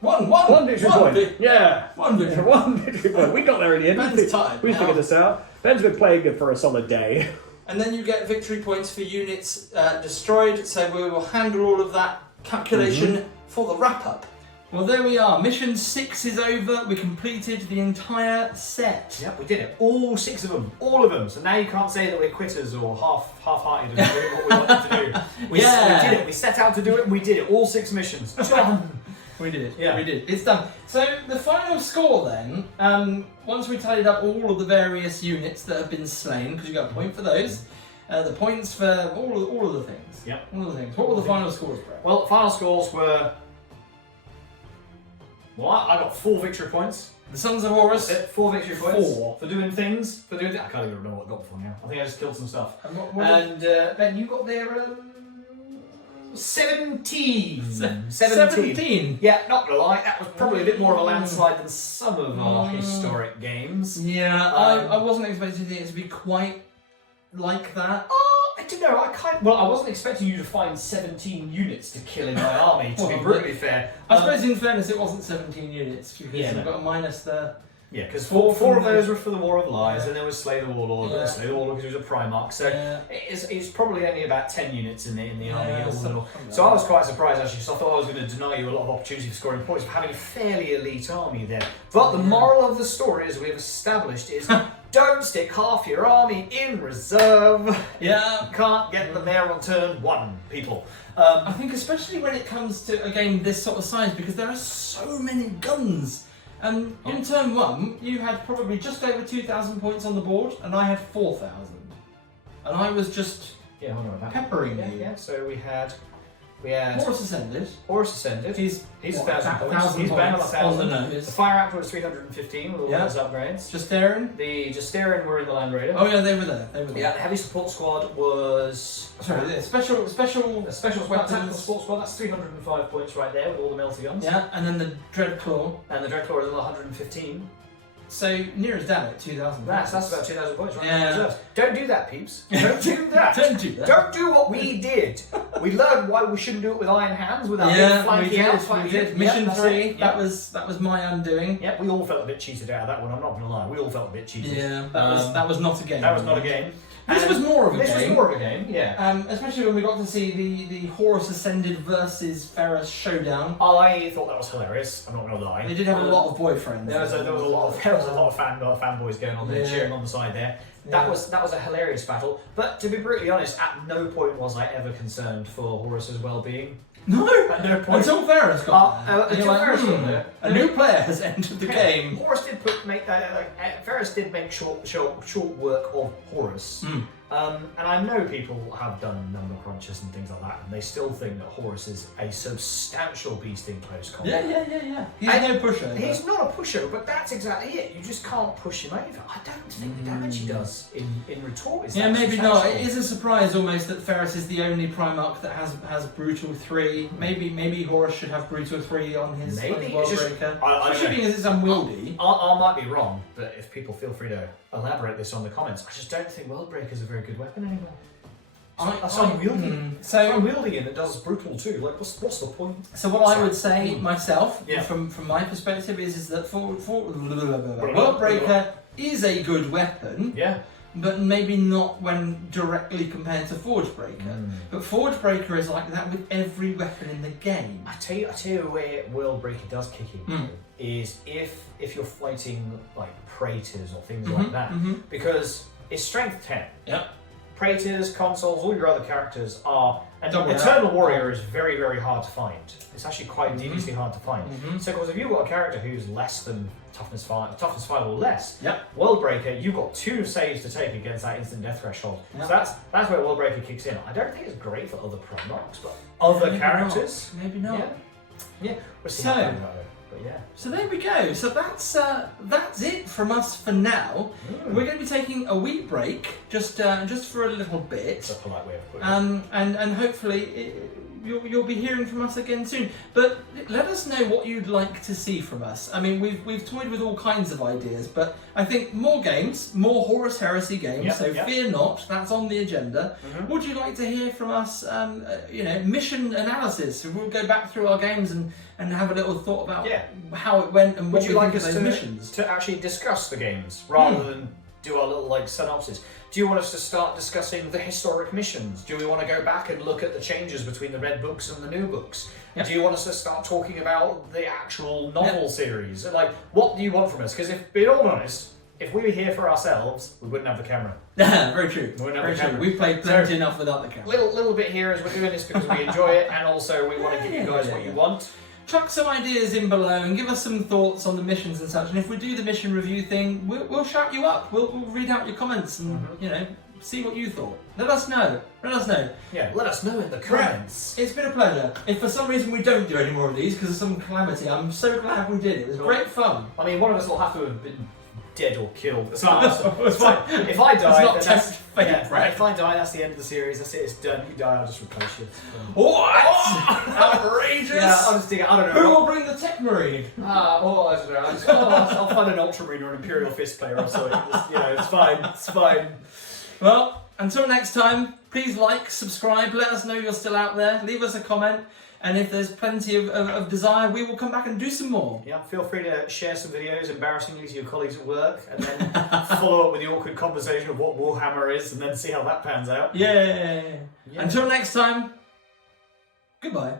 1 victory point. Yeah. 1 victory point. 1 victory point. We got there in the end. Ben's tired. We figured this out. Ben's been playing it for a solid day. And then you get victory points for units destroyed, so we will handle all of that calculation for the wrap-up. Well, there we are. Mission 6 is over. We completed the entire set. Yep, we did it. All 6 of them. All of them. So now you can't say that we're quitters or half-hearted and doing what we wanted to do. We did it. We set out to do it and we did it. All 6 missions. We did. Yeah. We did. It's done. So the final score then, once we tallied up all of the various units that have been slain, because you got a point for those, the points for all of the things. Yep. All of the things. What were the final scores, Brett? Well, final scores were. Well, I got 4 victory points. The Sons of Horus. 4 victory points. 4. For doing things. I can't even remember what I got before now. I think I just killed some stuff. And Ben, you got there 17. 17. Yeah, not gonna lie, that was probably a bit more of a landslide than some of our historic games. Yeah, I wasn't expecting it to be quite like that. I don't know, I wasn't expecting you to find 17 units to kill in my army, to be brutally fair. I suppose in fairness it wasn't 17 units, because Yeah, you've got a minus there. Yeah, because four of those were for the War of Lies, and there was Slay the Warlord, Yeah. and Slay the Warlord because he was a Primarch, so Yeah. it's probably only about 10 units in the army. Yeah, all in all. something So like I was quite surprised actually, so I thought I was going to deny you a lot of opportunity for scoring points for having a fairly elite army there. But the moral of the story, as we have established, is don't stick half your army in reserve. Yeah. You can't get them there on turn 1, people. I think especially when it comes to a game this sort of size, because there are so many guns. In turn 1, you had probably just over 2,000 points on the board, and I had 4,000. And I was just peppering you. Yeah, so we had Horus Ascended. Horus Ascended. He's 1,000 points. He's bound points 1,000. on the The nose. Fire Raptor was 315 with all those upgrades. Justarin. The Justarin were in the Land Raider. Oh yeah, they were there. Yeah, the Heavy Support Squad was... Sorry, the special A special tactical weapons. support squad, that's 305 points right there with all the melter guns. Yeah, and then the Dread Claw. And the Dreadclaw is 115. So near as damn it, 2,000. That's about 2,000 points right Yeah. in reserves. Don't do that, peeps. Don't do that. Don't do that. Don't do what we did. We learned why we shouldn't do it with iron hands without flanking out. we did. Mission 3, that that was my undoing. Yeah, we all felt a bit cheated out of that one, I'm not going to lie. We all felt a bit cheated. Yeah, that was not a game. That was not a game. This was more of a game. This was more of a game, yeah. Especially when we got to see the Horus Ascended versus Ferrus showdown. I thought that was hilarious, I'm not going to lie. They did have a lot of boyfriends. There was a lot of fanboys going on there, cheering on the side there. That was a hilarious battle. But to be brutally honest, at no point was I ever concerned for Horus's well-being. No! At no point. Until Ferrus got there. And until you're like, Ferrus got there. A new player has entered the game. Horus did Ferrus did make short work of Horus. And I know people have done number crunches and things like that, and they still think that Horus is a substantial beast in close combat. Yeah. He's no pusher. He's not a pusher, but that's exactly it. You just can't push him over. I don't think the damage he does in retort is that maybe not. substantial. It is a surprise almost that Ferrus is the only Primarch that has Brutal 3. Maybe Horus should have Brutal 3 on his World Breaker. Assuming as it's unwieldy. I might be wrong, but if people feel free to elaborate this on the comments, I just don't think World Breaker is a very good weapon anymore. That's unwieldy. It's unwieldy and it does brutal too. Like, what's the point? So what I would say myself, from my perspective, is that for World Breaker is a good weapon. Yeah. But maybe not when directly compared to Forge Breaker. But Forge Breaker is like that with every weapon in the game. I tell you where World Breaker does kick in is if you're fighting like Praetors or things like that, because it's strength 10. Yep. Praetors, consoles, all your other characters are. And Double Eternal Warrior is very, very hard to find. It's actually quite deviously hard to find. So, of course, if you've got a character who's less than toughness 5 or less, World Breaker, you've got 2 saves to take against that instant death threshold. So that's where World Breaker kicks in. I don't think it's great for other Primarchs, but other characters. Maybe not. Yeah. We'll see So- how it goes, but yeah. So there we go. So that's it from us for now. We're going to be taking a week break, just for a little bit. It's a polite way of putting it. And hopefully you'll be hearing from us again soon. But let us know what you'd like to see from us. I mean, we've toyed with all kinds of ideas, but I think more games, more Horus Heresy games. Fear not, that's on the agenda. Would you like to hear from us? Mission analysis. We'll go back through our games and have a little thought about how it went and what Would you we like think us of those missions. to actually discuss the games rather than do our little synopsis? Do you want us to start discussing the historic missions? Do we want to go back and look at the changes between the red books and the new books? Do you want us to start talking about the actual novel series? Like, what do you want from us? Because if, being all honest, if we were here for ourselves, we wouldn't have the camera. Very true. We wouldn't have Very the true. camera. We've played plenty enough without the camera. Little bit here is we're doing this because we enjoy it, and also we want to give you guys what you want. chuck some ideas in below and give us some thoughts on the missions and such. And if we do the mission review thing, we'll shout you up. We'll read out your comments and see what you thought. Let us know. Yeah, let us know in the comments. It's been a pleasure. If for some reason we don't do any more of these because of some calamity, I'm so glad we did. It was great fun. I mean, one of us will have to have been dead or killed. It's fine. If I die, It's not then test fate, right? If I die, that's the end of the series. That's it. It's done. You die, I'll just replace you. What? Outrageous! Yeah, I'll just dig. I don't know. Who will bring the tech marine? I don't know. I'll find an Ultramarine or an Imperial Fist player or something. It's fine. It's fine. Well, until next time, please like, subscribe, let us know you're still out there, leave us a comment, and if there's plenty of desire, we will come back and do some more. Yeah, feel free to share some videos embarrassingly to your colleagues at work, and then follow up with the awkward conversation of what Warhammer is, and then see how that pans out. Yeah. Until next time, goodbye.